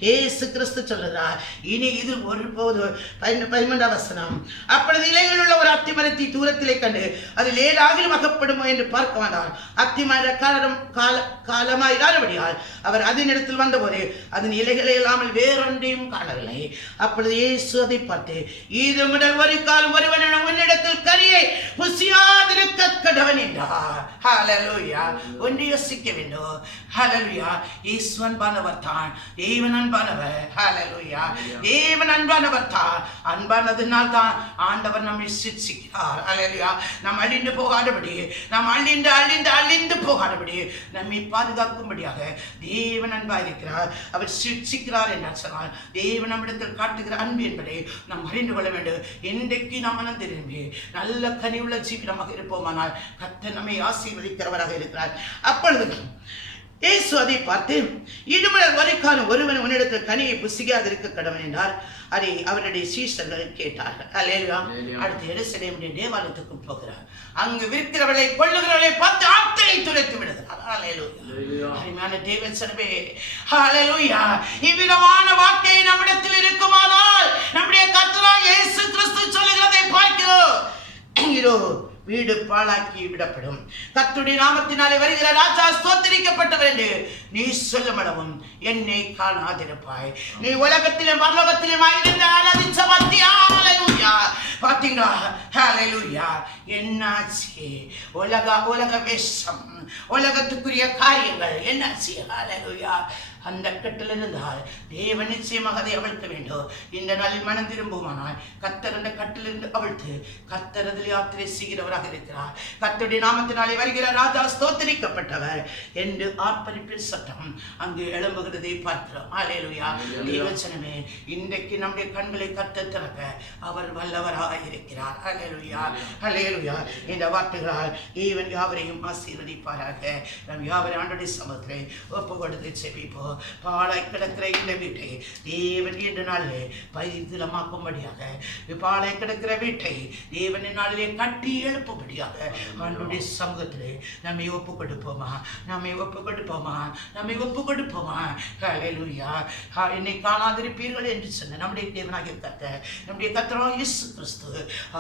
இயேசு கிறிஸ்து சொல்றார், இனி இது ஒருபோது 13ஆம் வசனம், அப்பொழுது இலைகள் உள்ள ஒரு அத்தி மரத்தை தூரத்திலே கண்டு அதில் ஏதாகிலும் அகப்படுமோ என்று பார்க்க வந்தார். அத்திமர காலமாயிராதபடியால் அவர் அதன் இடத்தில் வந்தபோது அதன் இலைகளை இல்லாமல் வேறொன்றையும் காணவில்லை. அப்பொழுது இயேசு அதை பார்த்து, இது முதல் ஒரு காலம் ஒருவன் உன்னிடத்தில் கனியை புசியாதிருக்க கடவன் என்றார். ஹalleluya. ஒன்று யோசிக்க வேண்டும். ஹalleluya. இயேசு அன்பானவர் தான், தேவன் அன்பானவர். ஹalleluya. தேவன் அன்பானவர் தான். அன்பானதுனால் தான் ஆண்டவர் நம்மை சிட்சிக்கிறார். ஹalleluya. நாம் அழிந்து போகாதபடி, நாம் அழிந்து போகாதபடி நம்மை பாதுகாக்கும்படியாக தேவன் அன்பாயிருக்கிறார். அவர் சிட்சிக்கிறார் என்று சொன்னால் தேவன் நம்மிடத்தில் காட்டுகிற அன்பு என்பதை நாம் அறிந்து கொள்ள வேண்டும். இன்றைக்கு நாம் மனம் திரும்பி நல்ல கனிவுள்ள ஜீவிதமாக இருப்போமானால் கர்த்தர் நம்மை ஆசீர்வதிக்கிறவராக இருக்கிறார். அப்பொழுது இயேசு அதை பார்த்து, இடுமுதல் வரைக்காலும் ஒருவன் உன்னிடத்தில் கனியை புசிக்காது இருக்க கடவன் என்றார். அதை அவருடைய சீஷர்கள் கேட்டார்கள். அல்லேலூயா. அடுத்து எருசலேமுடைய தேவாலயத்துக்கு போகிறார். அங்கு விற்கிறவர்களை கொள்ளுகிறவர்களை பார்த்து ஆட்களை துரைத்து விடுகிறார். அல்லேலூயா. அருமையான தேவன் சனமே, அல்லேலூயா. இவ்விதமான வார்த்தை நம்மிடத்தில் இருக்குமானால் நம்முடைய கர்த்தராகிய இயேசு கிறிஸ்து சொல்லுகிறதை பார்க்கிறோம். இதோ வீடு பாழாக்கி விடப்படும், கர்த்தருடைய நாமத்தினாலே வருகிற ராஜா ஸ்தோத்திரிக்கப்பட்டவர் என்று நீ சொல்லும் அளவும் என்னை காணாதிருப்பாய். நீ உலகத்திலும் பரலோகத்திலும் ஆராதிச்ச ஹalleluya. பாத்தீங்களா? ஹalleluya. என்னாச்சு? உலக வேஷம், உலகத்துக்குரிய காரியங்கள் என்னாச்சு? ஹalleluya. அந்த கட்டில் இருந்தால் தேவன் நிச்சயமாக அதை அவிழ்க்க வேண்டும். இந்த நாளில் மனம் திரும்புமானால் கர்த்தர் அந்த கட்டிலிருந்து அவிழ்த்து கர்த்தர் அதில் யாத்திரை செய்கிறவராக இருக்கிறார். கர்த்தருடைய நாமத்தினாலே வருகிற ராஜா ஸ்தோத்திரிக்கப்பட்டவர் என்று ஆர்ப்பரிப்பின் சத்தம் அங்கு எழும்புகிறதை பார்க்கிறோம். அல்லேலூயா. தேவச்சனமே, இன்றைக்கு நம்முடைய கண்களை கர்த்தர் திறக்க அவர் வல்லவராக இருக்கிறார். அல்லேலூயா. அல்லேலூயா. இந்த வார்த்தைகளால் தேவன் யாவரையும் ஆசீர்வதிப்பாராக. நம் யாவரை ஆண்டவருடைய சமூகத்திலே ஒப்பு கொடுத்து செபிப்போம். பாழாய் கிடக்கிற இந்த வீட்டை தேவன் என்ற நாளிலே பைத்தியமாக்கும்படியாக, பாழாய் கிடக்கிற வீட்டை தேவன் நாளிலே கட்டி எழுப்பும்படியாக ஆண்டவருடைய சமூகத்திலே நம்மை ஒப்பு கொடுப்போமா? ஹல்லேலூயா. என்னை காணாதிருப்பீர்கள் என்று சொன்ன நம்முடைய தேவனாகிய கர்த்தர், நம்முடைய கர்த்தராகிய இயேசு கிறிஸ்து,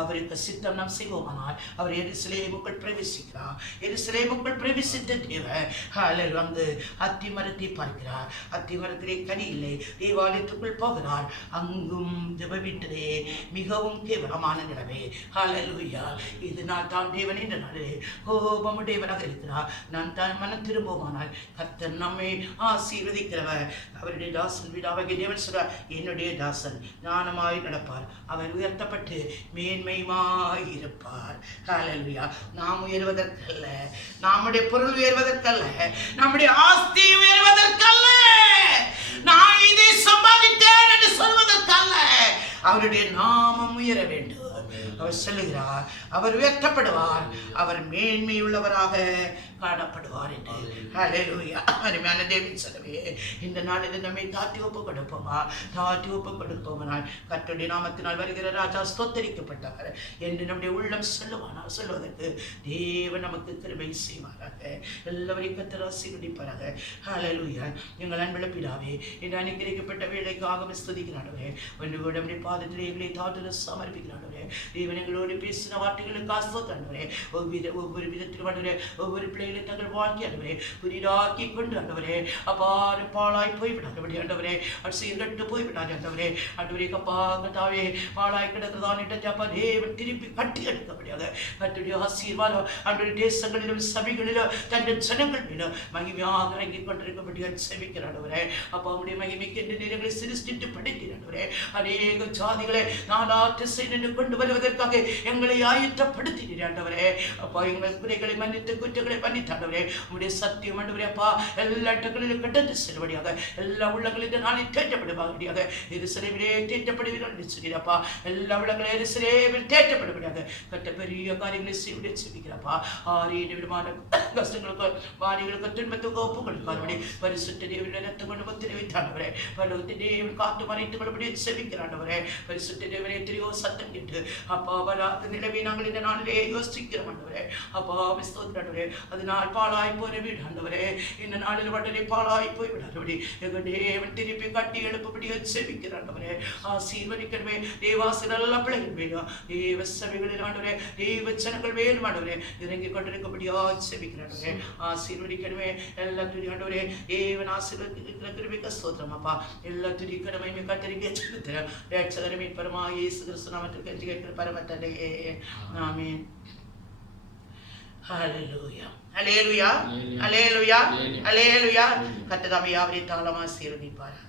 அவருக்கு சித்தம் நாம் செய்வோமானால் அவர் எருசலேமுக்குள் பிரவேசிக்கிறார். எருசலேமுக்குள் பிரவேசித்த தேவன் அங்கு அத்தி மரத்தை பார்க்கிறார். அத்திமரத்திலே கனி இல்லை. தேவாலயத்துக்குள் போகிறார். அங்கும் ஜெப வீட்டிலே மிகவும் கேவலமான நிலைமை. ஹல்லேலூயா. இதனால் தான் தேவன் என்ற நாளிலே கோபமுடையவராக இருக்கிறார். நான் தான் மனம் திரும்புமானால் கர்த்தர் நம்மை ஆசீர்வதிக்கிறவர். அவருடைய தாசன் வீடாக தேவன் சொல்றார், என்னுடைய தாசன் ஞானமாய் நடப்பார், அவர் உயர்த்தப்பட்டு மேன்மையுமாய் இருப்பார். ஹல்லேலூயா. நாம் உயர்வதற்கல்ல, நம்முடைய பொருள் உயர்வதற்கல்ல, நம்முடைய ஆஸ்தி உயர்வதற்கல்ல, நான் இதை சம்பாதித்தேன் என்று சொல்வதற்கல்ல, அவருடைய நாமம் உயர வேண்டும். அவர் சொல்லுகிறார், அவர் உயர்த்தப்படுவார், அவர் மேன்மையுள்ளவராக காணப்படுவார் என்று. ஹல்லேலூயா. அருமையான தேவன் சொல்லவே, இந்த நாளில் நம்மை தாத்தி ஒப்பு கொடுப்போமானால் கர்த்தருடைய நாமத்தினால் வருகிற ராஜா ஸ்தோத்தரிக்கப்பட்டவர் என்று நம்முடைய உள்ளம் சொல்வதற்கு தேவன் நமக்கு கிருபை செய்வாராக. எல்லாவரையும் கர்த்தர் ஆசீர்வதிப்பாராக. ஹல்லேலூயா. எங்கள் அன்புள்ள பிதாவே, இந்த அனுக்கிரகிக்கப்பட்ட வேலைக்காக ஸ்துதிக்கிறானவரே, நம்முடைய பாதத்திலே எங்களை தாழ்த்து சமர்ப்பிக்கிறானவரே. தேவன் எங்களோடு பேசின வார்த்தைகளுக்கு ஆசீர்வதித்தானவரே. ஒவ்வொரு விதத்திலும் ஒவ்வொரு பிள்ளைகளை தங்கள் வாழ்க்கையானவரே புதிதாக்கி கொண்டு ஆண்டவரே, அப்பாறு பாழாய் போய்விடாதபடி ஆண்டவரே, சீர்கட்டு போய்விடாது ஆண்டவரே. ஆண்டவரே கப்பா கத்தாவே, பாழாய் கிடக்கிறதான் அப்பா தேவன் திருப்பி கட்டி எடுக்கபடியாக கர்த்தருடைய ஆசீர்வாதம் ஆண்டவருடைய தேசங்களிலும் சபைகளிலும் தங்கள் ஜனங்கள் மீதும் மகிமையாக இறங்கிக் கொண்டிருக்கபடியாக செபிக்கிறாண்டவரே. அப்பா அவருடைய மகிமைக்கு என்று நேரங்களை சிருஷ்டித்து படைக்கிறாண்டவரே. அநேக ஜாதிகளை நாலா திசை நின்று கொண்டு வருவதற்காக எங்களை ஆயத்தப்படுத்தினாண்டவரே. அப்பா எங்கள் குறைகளை மன்னித்து குற்றங்களை மன்னித்தாண்டவரே. உங்களுடைய சத்தியம் ஆண்டவரே அப்பா எல்லா இடங்களிலும் கடந்து செல்வடியாக, எல்லா உள்ளங்களிலும் நாளில் தேற்றப்படுவாடியாக, எருசலேமிலே தேற்றப்படுவீர்கள் என்று சொல்கிறப்பா. எல்லா உள்ளங்களும் எருசலேமில் தேற்றப்படுவடியாக கட்ட பெரிய காரியங்களை செய்ய செபிக்கிறப்பா. 6 விதமான கஷ்டங்களுக்கு வாரிகளுக்கு துன்பத்துக்கு ஒப்பு கொடுப்பார்படி பரிசுத்த தேவனுடைய ரத்தம் கொண்டு முத்திரை வைத்தாண்டவரே. பலவத்தை தேவன் காத்து மறைத்து கொள்ளும்படி செபிக்கிறாண்டவரே. பரிசுத்த தேவனே, எத்தனையோ சத்தம் கேட்டு அப்பா வராத நிலவை நாங்கள் இந்த நாளிலே யோசிக்கிறோம் ஆண்டவரே. அப்பா ஸ்தோத்திரம், அதனால் பாழாய் போன வீடு ஆண்டவரே, இந்த நாளில் உடனே பாழாய் போய் விடாதபடி எங்கள் தேவன் திருப்பி கட்டி எழுப்பபடி செபிக்கிறாண்டவரே. ஆசீர்வதிக்கணுமே தேவாசல் எல்லாம் பிள்ளைகள் வேணும், தேவ சபைகளில் ஆண்டவரே, தேவ ஜனங்கள் வேணும் ஆண்டவரே, இறங்கி கொண்டிருக்கபடியா செபிக்கிறாண்டவரே. ஆசீர்வதிக்கணுமே எல்லா துணி ஆண்டவரே, தேவன் ஆசீர்வதிக்கிற கிருபைக்கு ஸ்தோத்திரம் அப்பா. எல்லா துணி கடமையுமே கத்தரிக்கை செலுத்துகிறேன் ரட்சகரமே பரமா இயேசு கிறிஸ்து நாமத்தில் கெஞ்சி கேட்கிற பரமத்தந்தையே, ஆமென். ஹல்லேலூயா, ஹல்லேலூயா, ஹல்லேலூயா, ஹல்லேலூயா. கர்த்தர் தாமே யாவரையும் தாளமாக ஆசீர்வதிப்பாராக.